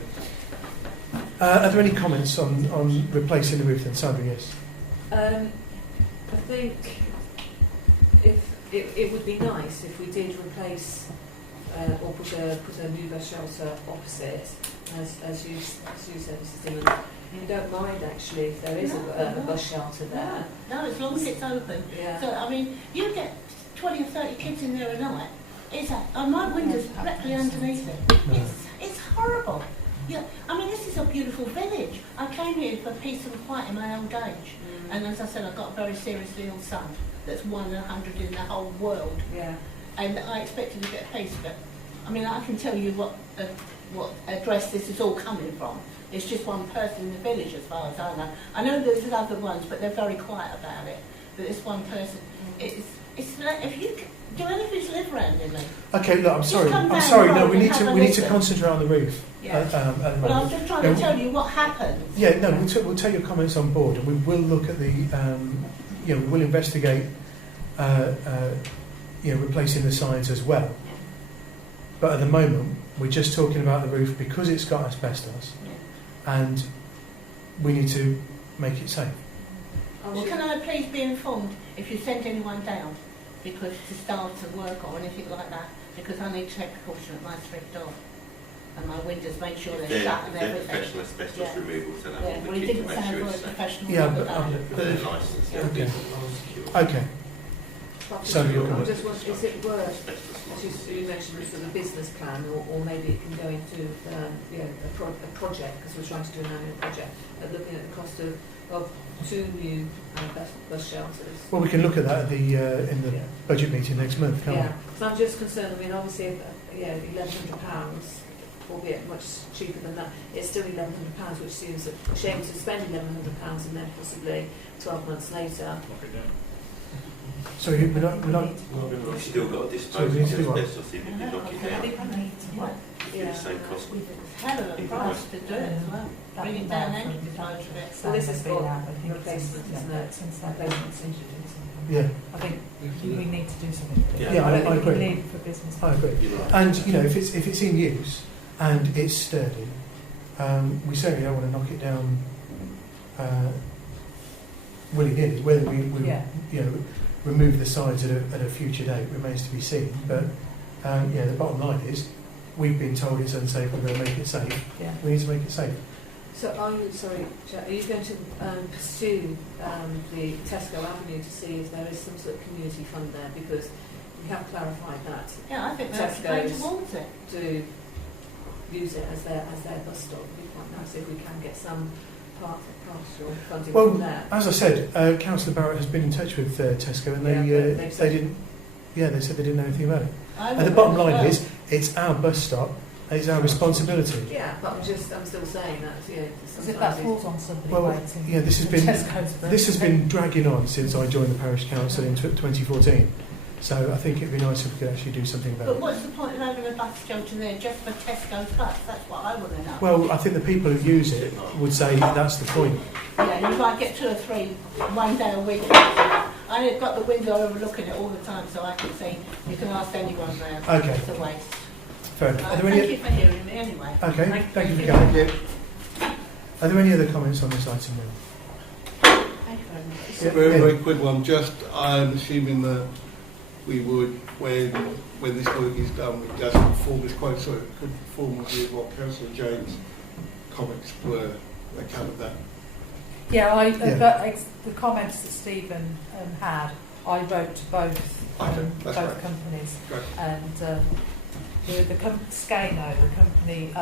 Are there any comments on replacing the roof then? Sandra, yes. I think if it would be nice if we did replace or put a new bus shelter opposite, as you said, Mrs. Dillon. You don't mind actually if there is a bus shelter there. No, as long as it's open. Yeah. So I mean, you get 20 or 30 kids in there a night. My window's directly underneath it. It's horrible. Yeah, I mean, this is a beautiful village. I came here for peace and quiet in my old age. And as I said, I've got a very seriously ill son that's 1 in 100 in the whole world. Yeah. And I expected to get peace, but I mean, I can tell you what address this is all coming from. It's just one person in the village, as far as I know. I know there's other ones, but they're very quiet about it. But this one person, it's like if you do any of his live around in me. Okay, look, I'm sorry. No, we need to concentrate on the roof. Yeah. At the moment. But I'm just trying to tell you what happens. Yeah, no, we'll take your comments on board, and we will look at the, we will investigate, replacing the sides as well. But at the moment, we're just talking about the roof because it's got asbestos, and we need to make it safe. Well, can I please be informed if you send anyone down? because to start to work or anything like that, because I need to take precaution at my thrift door. And my windows, make sure they're shut and they're everything. professional asbestos removal, so that Yeah, all well, the he kit to didn't make sound sure very it's safe. professional. Yeah, about but that. But they're licensed, they'll be secure. Okay. So you're I just want, is it worth, as you mentioned, sort of business plan, or maybe it can go into a project, because we're trying to do an annual project, looking at the cost of 2 new bus shelters. Well, we can look at that at the in the budget meeting next month, can't Yeah, because I'm just concerned, I mean, obviously, £1,100, albeit much cheaper than that, it's still £1,100, which seems a shame to spend £1,100 and then possibly 12 months later. we? So we're not. You've still got to So dispose we need to of do what? asbestos even if you knock it down. Yeah. It's the same cost. It's a hell of a price to do it as well. Bring it down and dispose of it. So this is for replacement, isn't it? Replacements. Yeah, I think we need to do something. Yeah, I don't I think we agree. need for business. I agree. You're right. And if it's in use and it's sturdy, we certainly don't want to knock it down willy-nilly. Whether we remove the sides at a future date remains to be seen. But the bottom line is, we've been told it's unsafe. We're going to make it safe. Yeah. We need to make it safe. So are you going to pursue the Tesco Avenue to see if there is some sort of community fund there? Because we have clarified that Yeah, I think that's going Tesco's towards it. to use it as their bus stop. It'd be quite nice if we can get some partial funding Well, from there. as I said, Councillor Barrett has been in touch with Tesco, and they didn't. Yeah, they said they didn't know anything about it. And the bottom line is, it's our bus stop. It's our responsibility. Yeah, but I'm still saying that. As if that falls on somebody Well, waiting. yeah, this has been dragging on since I joined the parish council in 2014. So I think it'd be nice if we could actually do something about But it. what's the point of having a bus shelter there just for Tesco's bus? That's what I want to know. Well, I think the people who use it would say that's the point. Yeah, you might get 2 or 3 one day a week. I've got the window overlooking it all the time, so I can see. You can ask anyone there. Okay. It's a waste. Fair enough. Are there Thank any? you for hearing me anyway. Okay, thank you for coming. Are there any other comments on this item now? Thank you very much. Yeah, Very, yeah. very quick one. Just, I'm assuming that we would, when this work is done, we just form this quote so it could form with what Councillor James' comments were. They covered that. Yeah, Yeah. but the comments that Stephen had, I wrote to both that's right. companies, Great. and Scano, the company,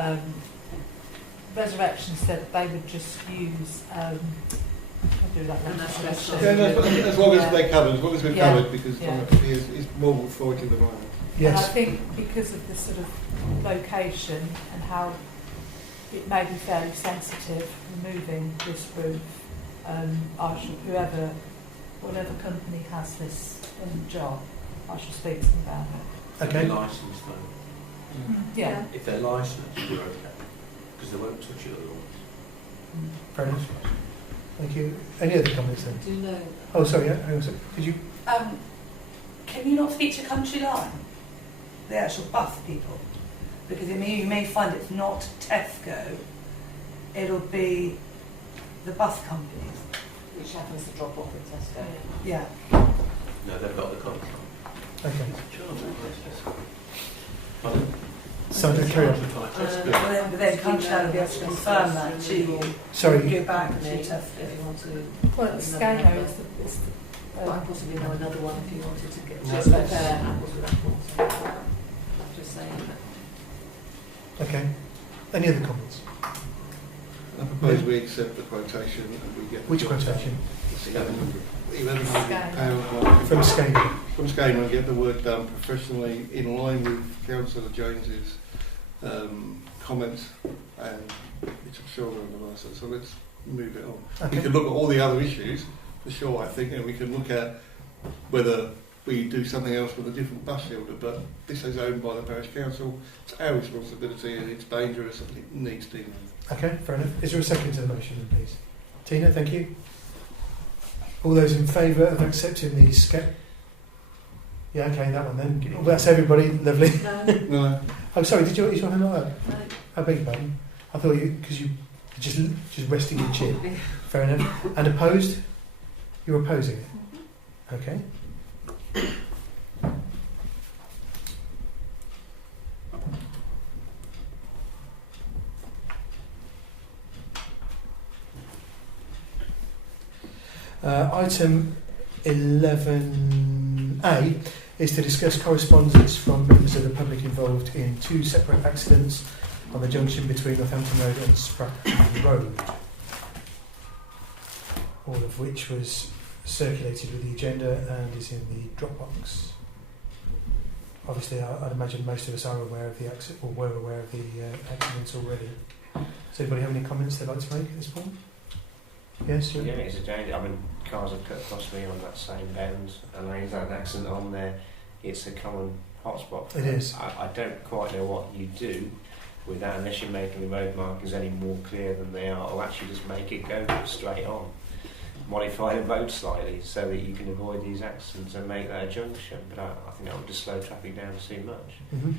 Resurrection said they would just use. I'll do that one. Yeah, no, as long as they covered, as long as we're Yeah. covered, because Yeah. it's more for it in the environment. And I Yes. think because of the sort of location and how it may be fairly sensitive, removing this roof, whatever company has this job, I shall speak to them about it. Okay. Licensed though. Yeah. If they're licensed, you're okay. Because they won't touch it otherwise. Fair enough. Thank you. Any other comments then? Do you know? Oh, sorry. Yeah. Hang on a sec. Could you? Can you not speak to Country Line, the actual bus people? Because you may find it's not Tesco, it'll be the bus companies. Which happens to drop off at Tesco. Yeah. No, they've got the contract. Okay. Pardon? So carry on. But then Country Line will be able to confirm that to you. Sorry. Go back to If Tesco. you want to. Well, Scano is the I possibly know another one if you wanted to get No, just that's- compare apples with apples. Just saying that. Okay. Any other comments? I propose we accept the quotation and we get the Which job quotation? done. £1,100 From Scano. From Scano and get the work done professionally in line with Councillor James's comments, and which I'm sure are on the license. So let's move it on. Okay. We can look at all the other issues for sure, I think, and we can look at whether we do something else with a different bus shelter, but this is owned by the parish council. It's our responsibility and it's dangerous and it needs dealing with. Okay, fair enough. Is there a second to the motion, then, please? Tina, thank you. All those in favour of accepting the Yeah, okay, that one then. Well, that's everybody. Lovely. No. Oh, sorry. Is your hand not up? No. I beg your pardon. I thought because you just resting your chin. Fair enough. And opposed? You're opposing it. Okay. Item 11A is to discuss correspondence from members of the public involved in 2 separate accidents on the junction between Northampton Road and Spratton Road, all of which was circulated with the agenda and is in the Dropbox. Obviously, I'd imagine most of us are aware of the accident, or were aware of the accidents already. Does anybody have any comments they'd like to make at this point? Yes, sure. Yeah, it's a danger. I mean, cars have cut across me on that same bend, and I had an accident on there. It's a common hotspot. It is. I don't quite know what you do with that unless you're making the road markings any more clear than they are, or actually just make it go straight on. Modify the road slightly so that you can avoid these accidents and make that a junction. But I think that would just slow traffic down too much. Mm-hmm.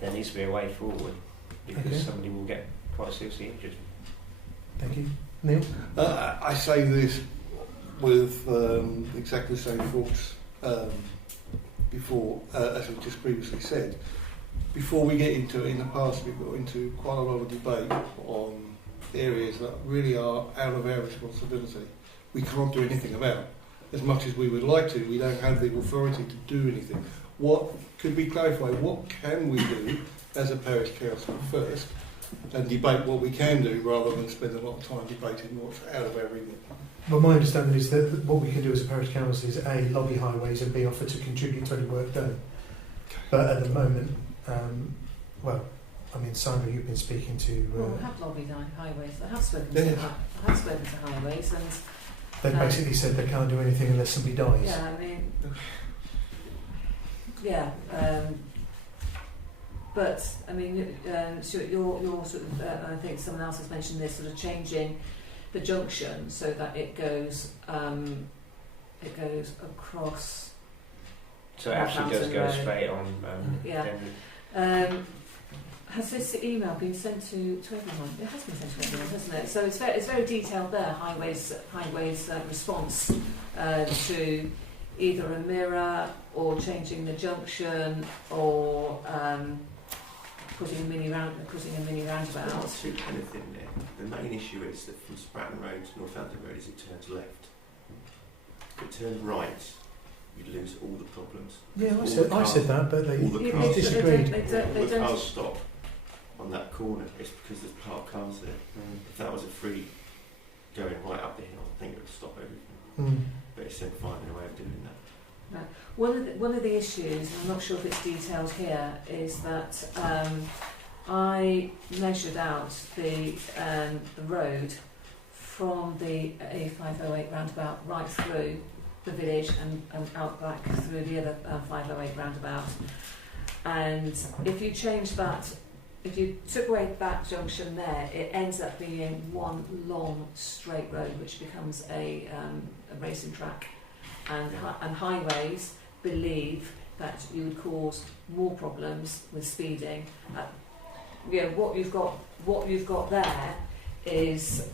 There needs to be a way forward because Okay. somebody will get quite seriously injured. Thank you. Neil? I say this with exactly the same thoughts before, as we just previously said. Before we get into it, in the past we've got into quite a lot of debate on areas that really are out of our responsibility. We can't do anything about. As much as we would like to, we don't have the authority to do anything. What could we clarify? What can we do as a parish council first, and debate what we can do rather than spend a lot of time debating what's out of our remit? Well, my understanding is that what we can do as a parish council is A, lobby highways, and B, offer to contribute to any work done. But at the moment, Sandra, you've been speaking to... Well, we have lobbied highways. I have spoken to highways, and they basically said they can't do anything unless somebody dies. yeah, I mean, yeah. But I mean, Stuart, you're sort of, I think someone else has mentioned this, sort of changing the junction so that it goes across. So it actually does go straight on. Yeah. Has this email been sent to everyone? It has been sent to everyone, hasn't it? So it's very detailed there. Highways response to either a mirror or changing the junction or putting a mini roundabout. Not too anything there. The main issue is that from Spratton Road to Northampton Road is it turns left. If it turns right, you'd lose all the problems. Yeah, I said that, but they disagreed. All the cars stop on that corner. It's because there's parked cars there. If that was a free going right up the hill, I think it would stop everything. But it's then finding a way of doing that. Right. One of the issues, and I'm not sure if it's detailed here, is that I measured out the road from the A508 roundabout right through the village and out back through the other 508 roundabout. And if you change that, if you took away that junction there, it ends up being one long straight road, which becomes a racing track. And highways believe that you would cause more problems with speeding. What you've got there is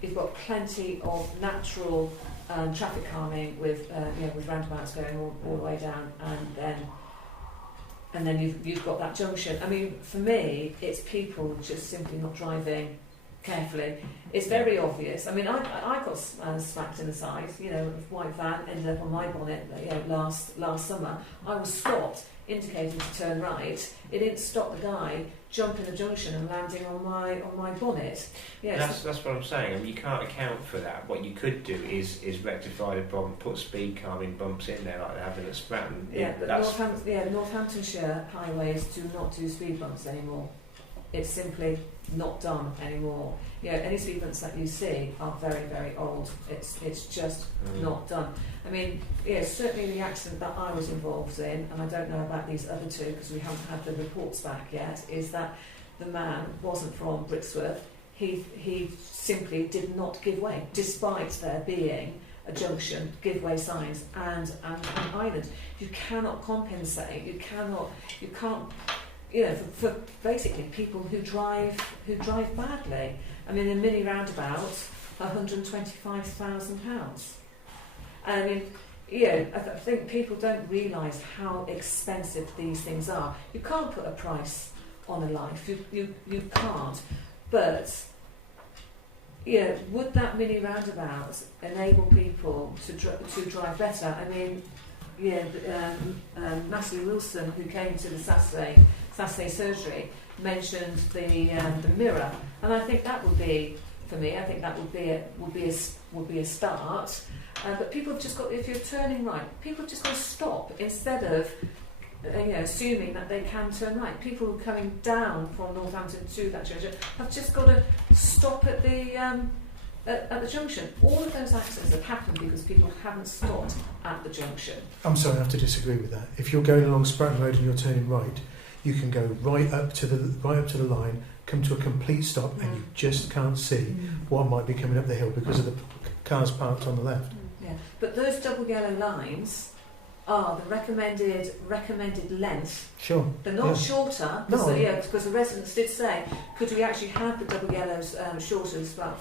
you've got plenty of natural traffic calming with roundabouts going all the way down, and then you've got that junction. I mean, for me, it's people just simply not driving carefully. It's very obvious. I mean, I got smacked in the side. A white van ended up on my bonnet. Last summer, I was stopped, indicating to turn right. It didn't stop the guy jumping the junction and landing on my bonnet. That's what I'm saying. I mean, you can't account for that. What you could do is rectify the problem, put speed calming bumps in there like they have in Spratton. But Northamptonshire highways do not do speed bumps anymore. It's simply not done anymore. Any speed bumps that you see are very, very old. It's just not done. I mean, certainly the accident that I was involved in, and I don't know about these other two because we haven't had the reports back yet, is that the man wasn't from Brixworth. He simply did not give way, despite there being a junction, give way signs, and an island. You cannot compensate. You can't. For basically people who drive badly. I mean, a mini roundabout, £125,000. I mean, I think people don't realise how expensive these things are. You can't put a price on a life. You can't. But would that mini roundabout enable people to drive better? I mean, Natalie Wilson, who came to the Saturday surgery, mentioned the mirror, and I think that would be, for me, I think that would be a start. But people have just got, if you're turning right, people have just got to stop instead of assuming that they can turn right. People who are coming down from Northampton to that junction have just got to stop at the junction. All of those accidents have happened because people haven't stopped at the junction. I'm sorry, I have to disagree with that. If you're going along Spratton Road and you're turning right, you can go right up to the line, come to a complete stop, and you just can't see what might be coming up the hill because of the cars parked on the left. Yeah, but those double yellow lines are the recommended length. Sure. They're not shorter. No. So, because the residents did say, could we actually have the double yellows shorter? It was about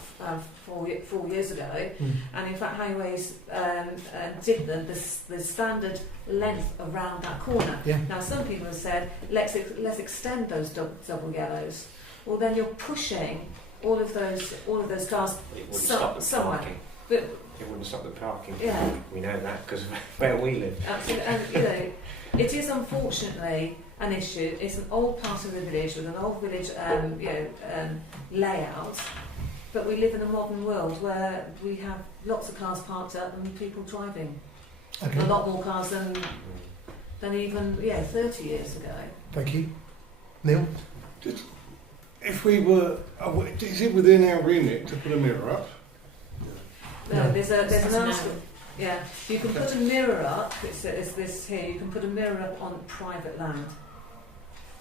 4 years ago. And in fact, highways did the standard length around that corner. Yeah. Now, some people have said, let's extend those double yellows. Well, then you're pushing all of those cars It wouldn't stop the somewhere. parking. But It wouldn't stop the parking. Yeah. We know that because of where we live. absolutely, and it is unfortunately an issue. It's an old part of the village with an old village, layout. But we live in a modern world where we have lots of cars parked up and people driving. Okay. A lot more cars than even 30 years ago. Thank you. Neil? If we were, is it within our remit to put a mirror up? No, there's an answer. Yeah, you can put a mirror up. It's this here. You can put a mirror up on private land.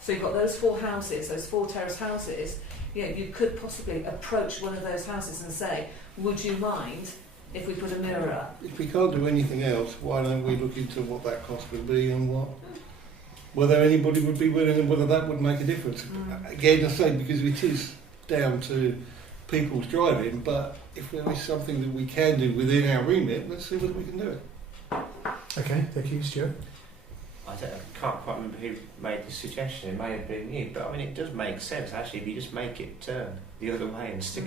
So you've got those 4 houses, those 4 terrace houses. You could possibly approach one of those houses and say, "Would you mind if we put a mirror up?" If we can't do anything else, why don't we look into what that cost would be and whether anybody would be willing and whether that would make a difference. Again, I say because it is down to people's driving, but if there is something that we can do within our remit, let's see whether we can do it. Okay, thank you, Stuart. I can't quite remember who made the suggestion. It may have been you, but I mean, it does make sense actually. If you just make it turn the other way and stick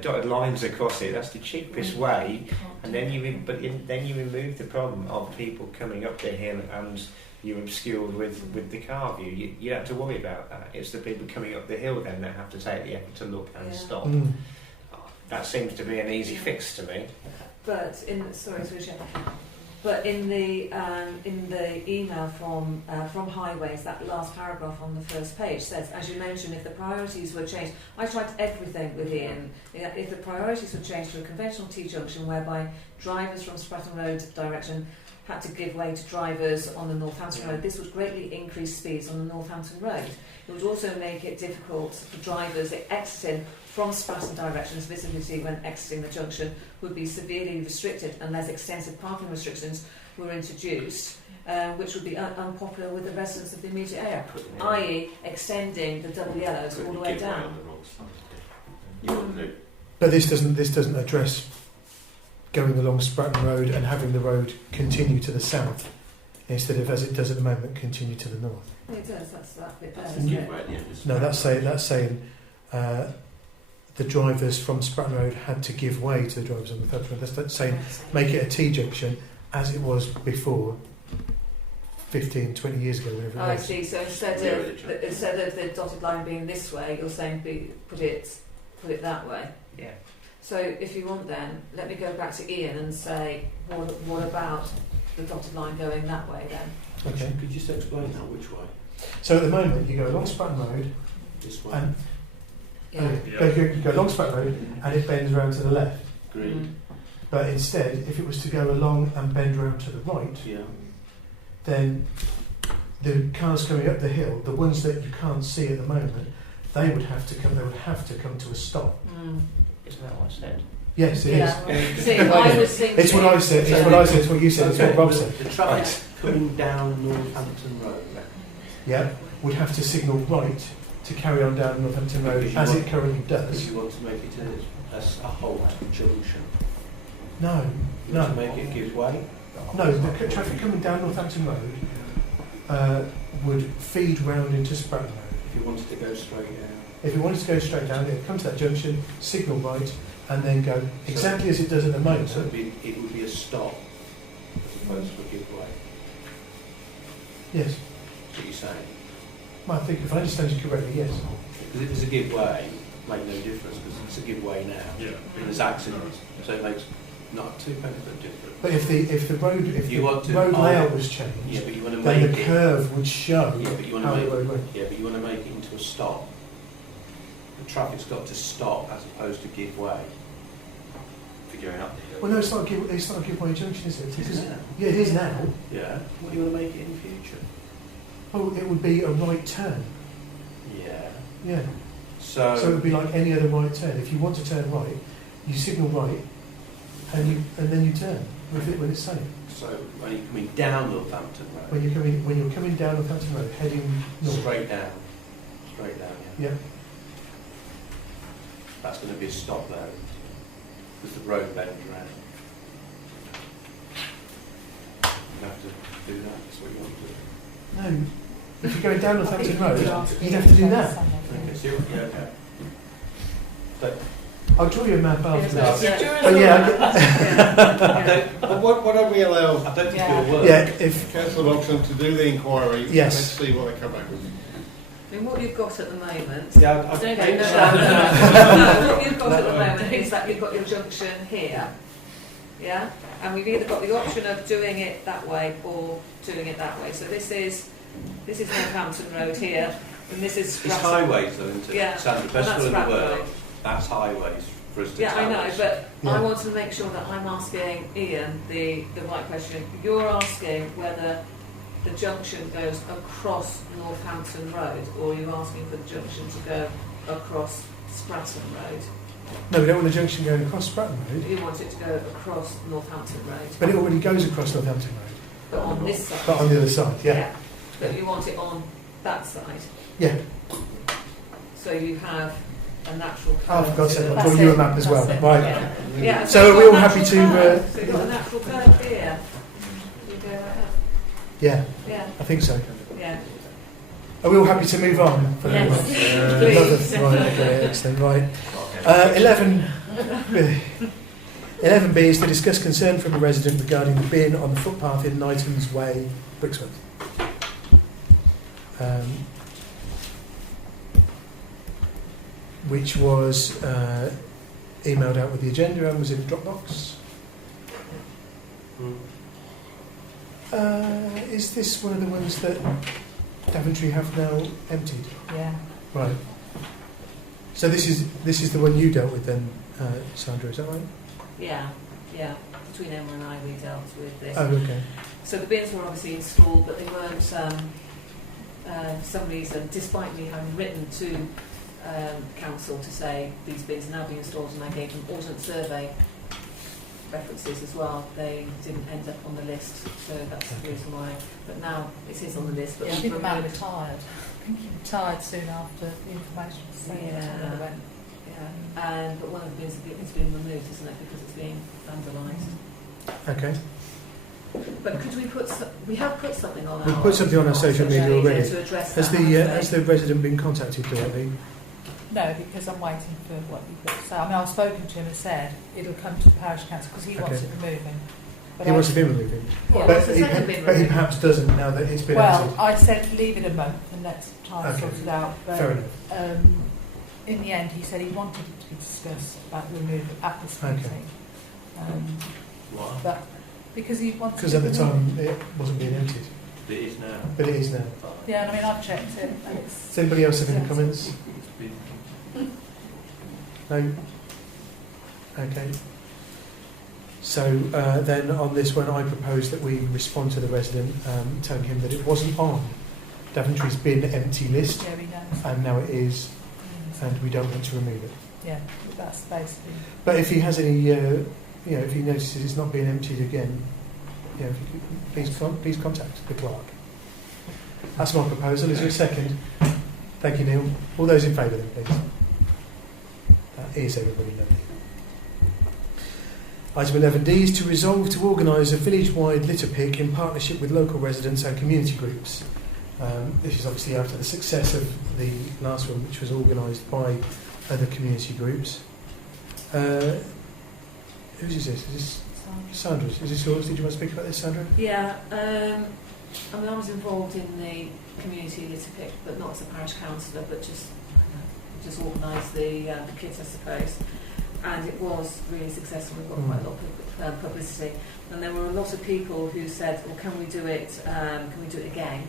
dotted lines across it, that's the cheapest way. And then you remove the problem of people coming up the hill and you're obscured with the car view. You don't have to worry about that. It's the people coming up the hill then that have to take the effort to look and stop. That seems to be an easy fix to me. But in the email from Highways, that last paragraph on the first page says, as you mentioned, if the priorities were changed, I tried everything within. If the priorities were changed to a conventional T-junction whereby drivers from Spratton Road direction had to give way to drivers on the Northampton Road, this would greatly increase speeds on the Northampton Road. It would also make it difficult for drivers exiting from Spratton directions. Visibility when exiting the junction would be severely restricted unless extensive parking restrictions were introduced, which would be unpopular with the residents of the immediate area, i.e. extending the double yellows all the way down. But this doesn't address going along Spratton Road and having the road continue to the south instead of, as it does at the moment, continue to the north. It does. That's that bit there. That's Isn't the it? way at the end. No, that's saying the drivers from Spratton Road had to give way to the drivers on the third road. That's saying make it a T-junction as it was before 15, 20 years ago, whatever it I was. see. So instead of the dotted line being this way, you're saying put it that way. Yeah. So if you want, then let me go back to Ian and say, what about the dotted line going that way then? Okay. Could you just explain that which way? So at the moment, you go along Spratton Road, This way. and Yeah. you go along Spratton Road, and it bends around to the left. Green. But instead, if it was to go along and bend around to the right, Yeah. then the cars coming up the hill, the ones that you can't see at the moment, they would have to come to a stop. Isn't that what I said? Yes, it is. See, I was thinking. It's what I said. It's what I said. It's what you said. It's what Rob said. The traffic coming down Northampton Road. Yeah, would have to signal right to carry on down Northampton Road as it currently Because does. you want to make it a halt junction. No, You no, want to make it give way. no. The traffic coming down Northampton Road would feed round into Spratton Road. If you wanted to go straight down. If we wanted to go straight down, it'd come to that junction, signal right, and then go exactly as it does at the moment. So it would be a stop as opposed to a give way. Yes. That's what you're saying. Well, I think if I understand you correctly, yes. Because if it's a give way, it makes no difference because it's a give way now. Yeah. And there's accidents, so it makes not two pennies of difference. But if the road layout was changed, yeah, but you want to then make the curve would show yeah, but you want how to the make road went. yeah, but you want to make it into a stop. The traffic's got to stop as opposed to give way. If you're going up the hill. Well, no, it's not a giveaway junction, is it? It is now. Yeah, it is now. Yeah. What do you want to make it in the future? Oh, it would be a right turn. Yeah. Yeah. So it would be like any other right turn. If you want to turn right, you signal right, and then you turn with it when it's safe. So when you're coming down Northampton Road. When you're coming down Northampton Road, heading north. Straight down. Straight down, yeah. Yeah. That's going to be a stop there. Because the road bends around. You have to do that, that's what you want to do. No. If you're going down Northampton Road, you'd have to do that. Okay, so yeah, okay. But I'll draw you a map after Yes, this. yeah. But yeah, But why don't we allow I don't think it'll work. yeah, if Councillor Oxon to do the inquiry Yes. and then see what they come back with? I mean, what you've got at the moment. Yeah, No, I what you've got at the moment is that you've got your junction here, yeah, and we've either got the option of doing it that way or doing it that way. So this is Northampton Road here, and this is It's Stratton. highways though, isn't it? Yeah, Sandra, and best that's one in the Stratton world. Road. That's highways for us to Yeah, I tell know, us. but Yeah. I want to make sure that I'm asking Ian the right question. You're asking whether the junction goes across Northampton Road, or you're asking for the junction to go across Stratton Road. no, we don't want the junction going across Stratton Road, You want it to go across Northampton Road, but it already goes across Northampton Road, but on this side. but on the other side. Yeah. But you want it on that side. Yeah. So you have a natural Oh, curve. for God's to sake, the- I'll draw you a map as well. That's it. Right. Yeah. Yeah, So you've are we got all a happy natural to, curve. So you've got a natural curve here. You go like that. Yeah, Yeah, I think so. yeah. Are we all happy to move on? For the Yes. moment? Please. Right, okay, excellent. Right. 11B is to discuss concern from a resident regarding the bin on the footpath in Knighton's Way, Brixworth. Which was emailed out with the agenda and was in Dropbox. Is this one of the ones that Daventry have now emptied? Yeah. Right. So this is the one you dealt with then, Sandra, is that right? Yeah, yeah. Between Emma and I, we dealt with this. Oh, okay. So the bins were obviously installed, but they weren't, for some reason, despite me having written to council to say these bins are now being installed, and I gave them alternate survey references as well, they didn't end up on the list, so that's the reason why. But now it is on the list, but Yeah, I we've think the man removed- retired. I think he retired soon after the information was sent. Yeah. Yeah, but one of the bins is being removed, isn't it, because it's being vandalised. Okay. But could we put we have put something on We've our put something on our social media already. to address Has that, the haven't has we? the resident been contacted directly? No, because I'm waiting for what you've got to say. I mean, I've spoken to him and said it'll come to the parish council because he wants Okay. it removing. He wants to be removing. Yeah, But what's the he, second bin but he removed? perhaps doesn't now that it's been Well, emptied. I said leave it a month and let's try and Okay. sort it out. But, Fair enough. In the end, he said he wanted it to be discussed about the removal at this Okay. meeting. Why? But because he wants Because to at the remove- time it wasn't being emptied, It is now. but it is now. Yeah, and I mean, I've checked it and it's... Does anybody else have any comments? It's been No? Okay. So then on this one I propose that we respond to the resident telling him that it wasn't on Daventry's bin empty list Yeah, we know. and now it is and we don't want to remove it. Yeah, that's basically... But if he has any, if he notices it's not being emptied again, if you could, please contact the clerk. That's my proposal. Is there a second? Thank you, Neil. All those in favour then, please. That is everybody lovely. Item 11D is to resolve to organise a village-wide litter pick in partnership with local residents and community groups. This is obviously after the success of the last one, which was organised by other community groups. Whose is this? Is this Sandra's? Is this yours? Did you want to speak about this, Sandra? Yeah, I mean, I was involved in the community litter pick, but not as a parish councillor, but just organised the kit, I suppose. And it was really successful. We got quite a lot of publicity, and there were a lot of people who said, "Well, can we do it? Can we do it again?"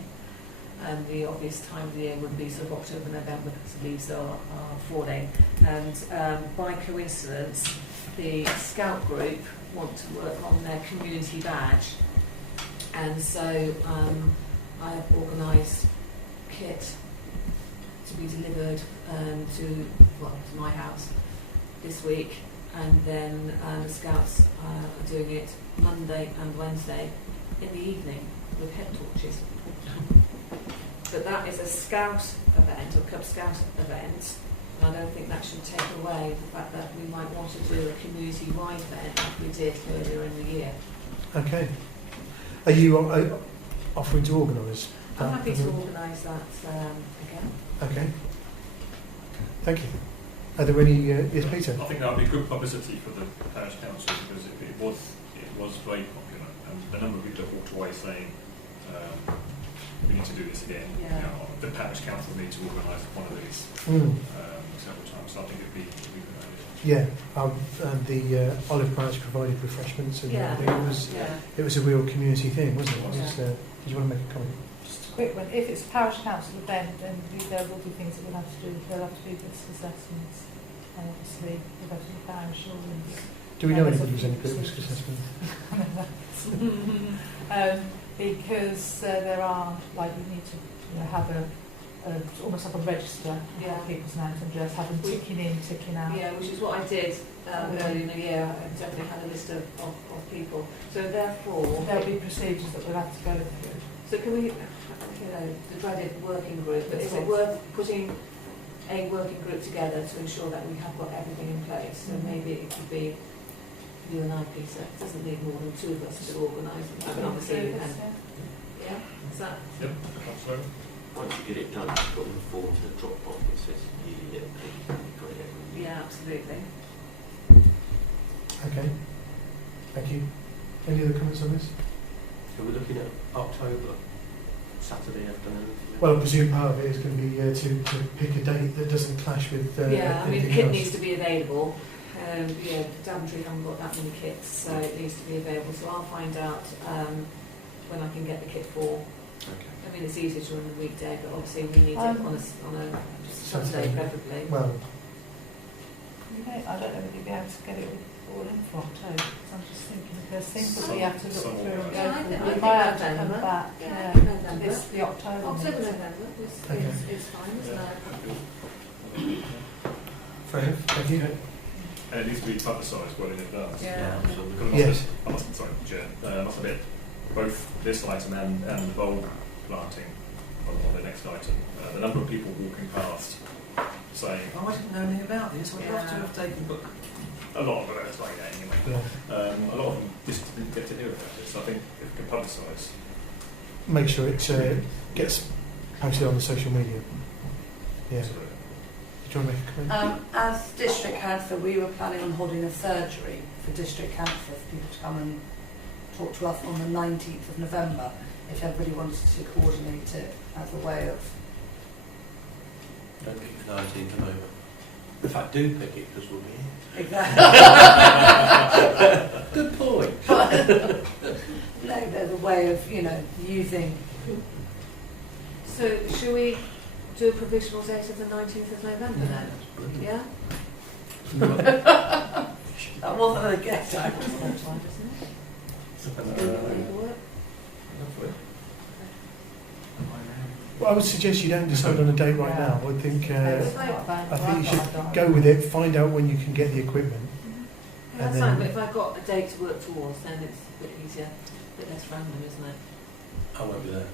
And the obvious time of the year would be sort of October, November, because the leaves are falling. And by coincidence, the Scout group want to work on their community badge, and so I have organised kit to be delivered to my house this week, and then the Scouts are doing it Monday and Wednesday in the evening with head torches. But that is a Scout event, or Cub Scout event, and I don't think that should take away the fact that we might want to do a community-wide event like we did earlier in the year. Okay. Are you offering to organise? I'm happy to organise that again. Okay. Thank you. Are there any? Yes, Peter. I think that would be good publicity for the parish council, because it was very popular, and the number of people have walked away saying we need to do this again. Yeah. You know, the parish council need to organise one of these several times. So I think it'd be a good idea. Yeah, the Olive Branch provided refreshments, and everything. It was a real community thing, wasn't it? Did you want to make a comment? Just a quick one. If it's a parish council event, then there will be things that we'll have to do. They'll have to do risk assessments, and obviously we'll have to do fire insurance. Do we know anybody who's any good at risk assessment? Because there are, like, we need to have almost like a register of people's names and just have them ticking in, ticking out. Yeah, which is what I did earlier in the year. I definitely had a list of people. So therefore, there'll be procedures that we'll have to go through. So can we, the dreaded working group, but is it worth putting a working group together to ensure that we have got everything in place? So maybe it could be you and I, Peter. It doesn't need more than two of us to organise it. But obviously, yeah. Is that? Yep. Absolutely. Once you get it done, you've got the form to the drop box that says you got it every year. Yeah, absolutely. Okay. Thank you. Any other comments on this? So we're looking at October, Saturday afternoon. Well, I presume part of it is going to be to pick a date that doesn't clash with I mean, the kit else. needs to be available. Daventry haven't got that many kits, so it needs to be available. So I'll find out when I can get the kit for. Okay. I mean, it's easier during the weekday, but obviously we need it on a Saturday, preferably. Well, I don't know if you'll be able to get it all in for October. I'm just thinking if there's things that we have to look through and go through. We might have to come back. November. It's the October. October, November is fine, isn't it? fair enough. Thank you. And it needs to be publicised well in advance. Yeah. Yes. I must admit, both this item and the bulb planting on the next item, the number of people walking past saying, "Oh, I didn't know anything about this. I'd love to have taken." But a lot of it is like that anyway. A lot of them just didn't get to hear about it. So I think if we can publicise, make sure it gets posted on the social media. Yeah. Do you want to make a comment? As district councillor, we were planning on holding a surgery for district council for people to come and talk to us on the 19th of November, if everybody wanted to coordinate it as a way of... Don't pick the 19th of November. In fact, do pick it, because we'll be here. Exactly. Good point. No, there's a way of, using... So, shall we do a provisional date of the 19th of November then? Yeah? That wasn't a guess, Well, I would suggest you don't decide on a date right now. I think you should go with it, find out when you can get the equipment. Yeah, that's fine, but if I've got a date to work towards, then it's a bit easier, a bit less random, isn't it? I won't be there.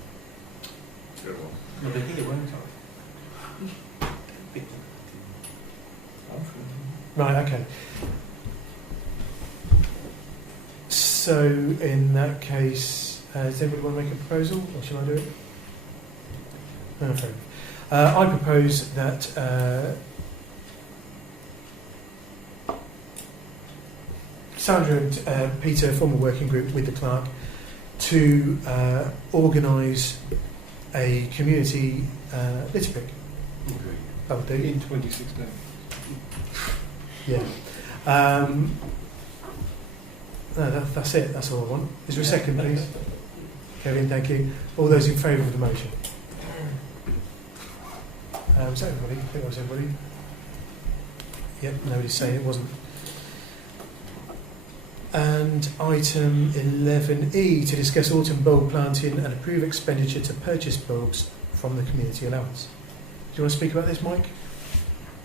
good one. I'll be here, won't I? Right, okay. So, in that case, does anybody want to make a proposal, or shall I do it? No, fair enough. I propose that Sandra and Peter form a working group with the clerk to organise a community litter pick. That would do. In 2016. Yeah. No, that's it. That's all I want. Is there a second, please? Kevin, thank you. All those in favour of the motion? Was that everybody? I think that was everybody. Yep, nobody's saying it wasn't. And item 11E, to discuss autumn bulb planting and approve expenditure to purchase bulbs from the community allowance. Do you want to speak about this, Mike?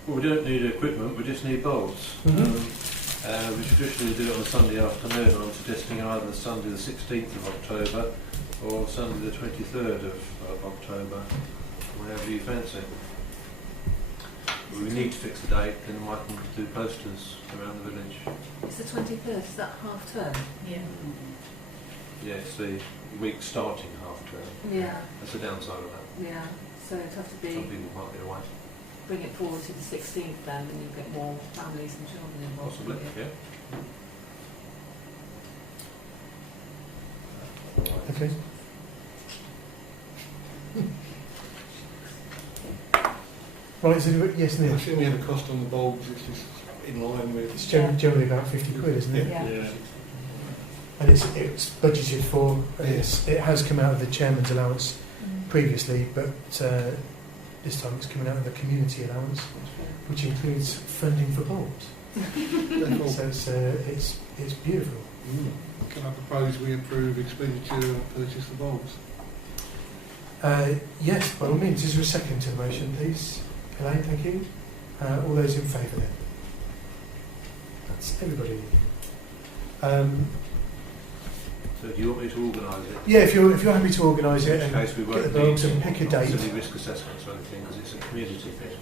Well, we don't need equipment, we just need bulbs. We traditionally do it on a Sunday afternoon. I'm suggesting either Sunday the 16th of October or Sunday the 23rd of October, whatever you fancy. We need to fix the date, then I can do posters around the village. It's the 23rd, is that half term? Yeah. Yeah, it's the week starting half term. Yeah. That's the downside of that. Yeah, so it'd have to be, Some people might get away. bring it forward to the 16th then, and you'll get more families and children involved. Possibly, yeah. Okay. Right, so yes, Neil. I think we have a cost on the bulbs, which is in line with. It's generally about 50 quid, isn't it? Yeah. And it's budgeted for. And it has come out of the chairman's allowance previously, but this time it's coming out of the community allowance, which includes funding for bulbs. So it's beautiful. Can I propose we approve expenditure and purchase the bulbs? Yes, by all means. Is there a second to the motion, please? Elaine, thank you. All those in favour then? That's everybody. So do you want me to organise it? Yeah, if you're happy to organise it and case we get won't the bulbs need and pick a date. silly risk assessments or anything, because it's a community thing.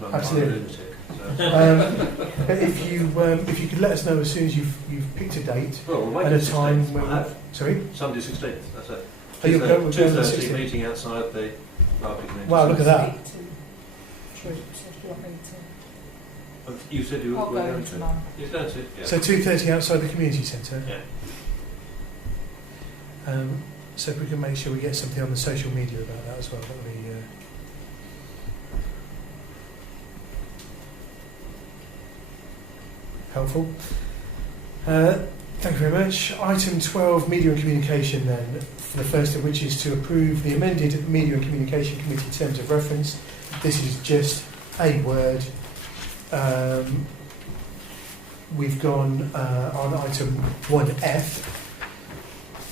Not Absolutely. lunatic, so. But if you could let us know as soon as you've picked a date Well, we'll and make a it time 16th. when We'll have sorry. Sunday 16th. That's it. Oh, you'll go- we'll go on the 2:30 16th. meeting outside the market. Wow, look at that. You said you were I'll go going into to. mine. You're going to. Yeah. So 2:30 outside the community centre. Yeah. So if we can make sure we get something on the social media about that as well, that would be helpful. Thank you very much. Item 12, Media and Communication then, for the first of which is to approve the amended Media and Communication Committee terms of reference. This is just a word. We've gone on item 1F.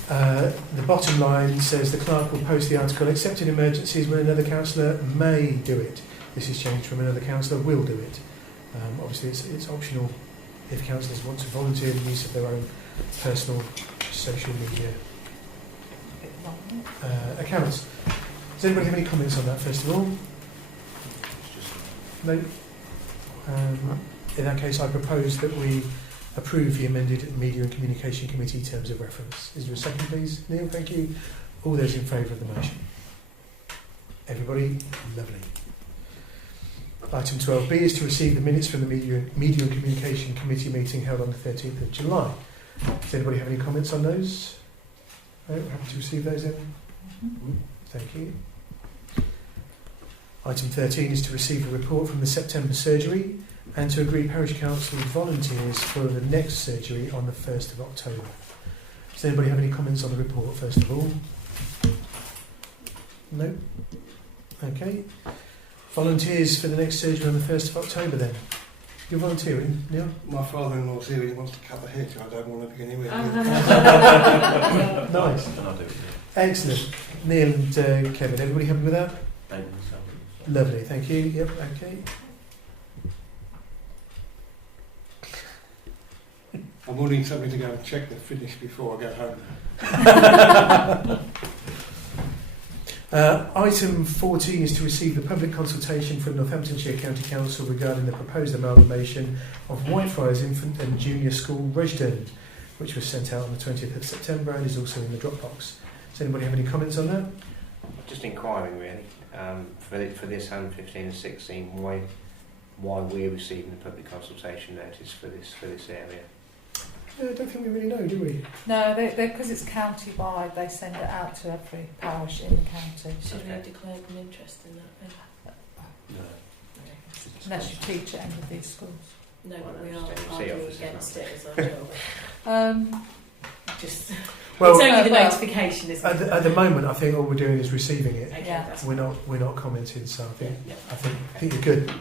The bottom line says the clerk will post the article except in emergencies when another councillor may do it. This is changed from another councillor will do it. Obviously it's optional if councillors want to volunteer the use of their own personal social media accounts. Does anybody have any comments on that first of all? No? In that case I propose that we approve the amended Media and Communication Committee terms of reference. Is there a second, please? Neil, thank you. All those in favour of the motion? Everybody? Lovely. Item 12B is to receive the minutes from the Media and Communication Committee meeting held on the 13th of July. Does anybody have any comments on those? No? Happy to receive those then? Thank you. Item 13 is to receive a report from the September surgery and to agree parish council volunteers for the next surgery on the 1st of October. Does anybody have any comments on the report, first of all? No? Okay. Volunteers for the next surgery on the 1st of October then? You're volunteering, Neil? My father-in-law's here, he wants to cut the hedge, I don't want to be anywhere near Nice. Excellent. Neil and Kevin, everybody happy with that? Lovely, thank you. Yep, okay. I'm wanting somebody to go and check the finish before I go home. Item 14 is to receive the public consultation from Northamptonshire County Council regarding the proposed amalgamation of Whitefriars Infant and Junior School, Rushden, which was sent out on the 20th of September and is also in the Dropbox. Does anybody have any comments on that? Just inquiring really, for this and 15 and 16, why we're receiving the public consultation notice for this area. I don't think we really know, do we? No, because it's county-wide, they send it out to every parish in the county. Should we have declared an interest in that then? No. Unless you teach at any of these schools. No, but we Well, are just arguing officers, against aren't it as our job. Just Well, it's only the well, notification, isn't it? at the moment, I think all we're doing is receiving it. Okay, Yeah. that's We're not commenting, so I think Yeah. I think you're good.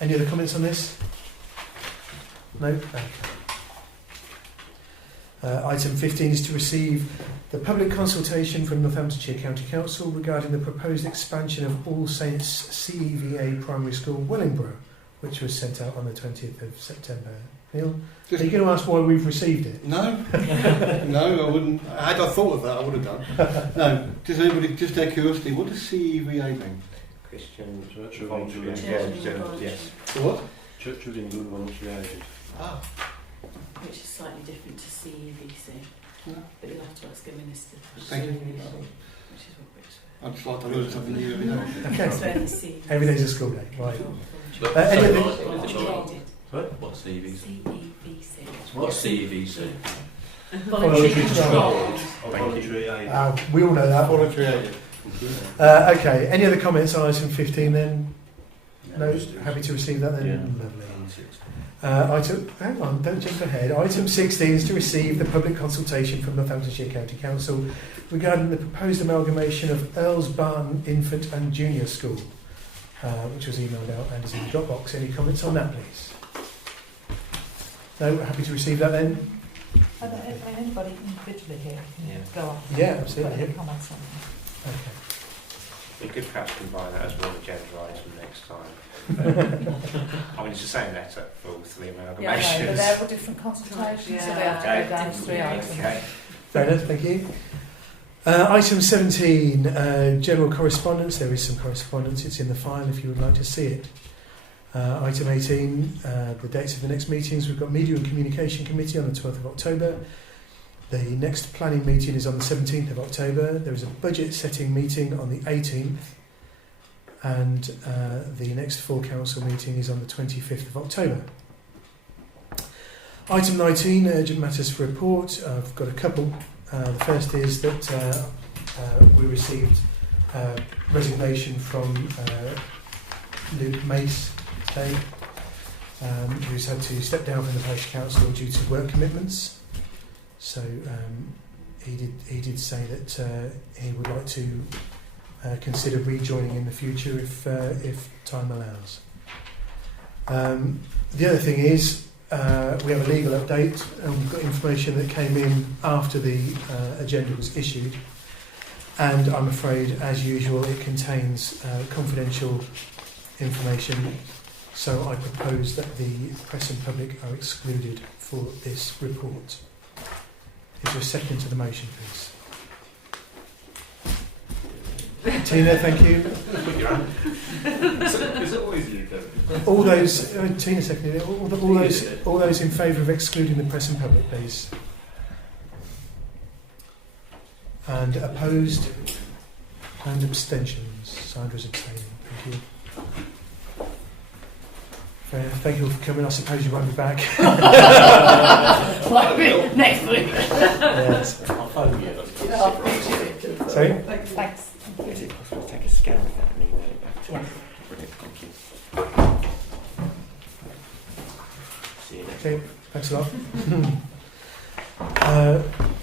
Any other comments on this? No? Okay. Item 15 is to receive the public consultation from Northamptonshire County Council regarding the proposed expansion of All Saints CEVA Primary School, Wellingborough, which was sent out on the 20th of September. Neil, are you going to ask why we've received it? No, no, I wouldn't. Had I thought of that, I would have done. No, does anybody, just out of curiosity, what does CEVA mean? Christian Church of Voluntary England. Engagement, yes. The what? Church of England Voluntary Aid. Ah, Which is slightly different to CEVC. Yeah. But you'll have to ask a minister. Thank you. Which is what Brixworth. I just like to learn something new every day. That's Okay. where the CEVC. Every day's a school day, right. But, any sorry, other- what's CEVC? CEVC. What's CEVC? Voluntary Voluntary control. Voluntary Aid. We all know that. Voluntary aid. Okay, any other comments on item 15 then? No? Happy to receive that then? Yeah. Lovely. Hang on, don't jump ahead. Item 16 is to receive the public consultation from Northamptonshire County Council regarding the proposed amalgamation of Earls Barton Infant and Junior School, which was emailed out and is in the Dropbox. Any comments on that, please? No? Happy to receive that then? Anybody individually here can Yeah. go on. Yeah, absolutely, Put any yeah. comments on that. Okay. We could perhaps combine that as one agenda item next time. I mean, it's the same letter for all three Yeah, no, amalgamations. but they're all different consultations, so they have to Okay. go down as 3 items. Okay. Fair enough, thank you. Item 17, general correspondence. There is some correspondence. It's in the file if you would like to see it. Item 18, the dates of the next meetings. We've got Media and Communication Committee on the 12th of October. The next planning meeting is on the 17th of October. There is a budget setting meeting on the 18th. And the next full council meeting is on the 25th of October. Item 19, urgent matters for report. I've got a couple. The first is that we received resignation from Luke Mace today, who's had to step down from the parish council due to work commitments. So he did say that he would like to consider rejoining in the future if time allows. The other thing is we have a legal update, and we've got information that came in after the agenda was issued, and I'm afraid, as usual, it contains confidential information, so I propose that the press and public are excluded for this report. Is there a second to the motion, please? Tina, thank you. Is it always you, Kevin? All those, Tina seconded it. All those in favour of excluding the press and public, please. And opposed and abstentions. Sandra's abstaining. Thank you. Fair enough. Thank you all for coming. I suppose you won't be back. Next week. Yes. I'll phone you. Sorry? Thanks. Is it possible to take a scan of that and email it back to Yeah. us? Brilliant, thank you. See you next Okay, thanks a lot.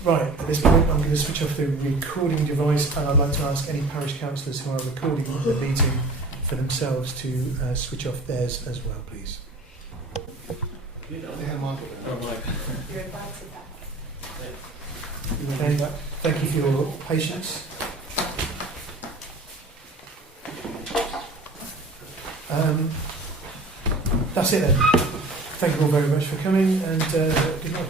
Right, at this point I'm going to switch off the recording device, and I'd like to ask any parish councillors who are recording the meeting for themselves to switch off theirs as well, please. Yeah, Michael. You're invited back. Okay, thank you for your patience. That's it then. Thank you all very much for coming, and good night.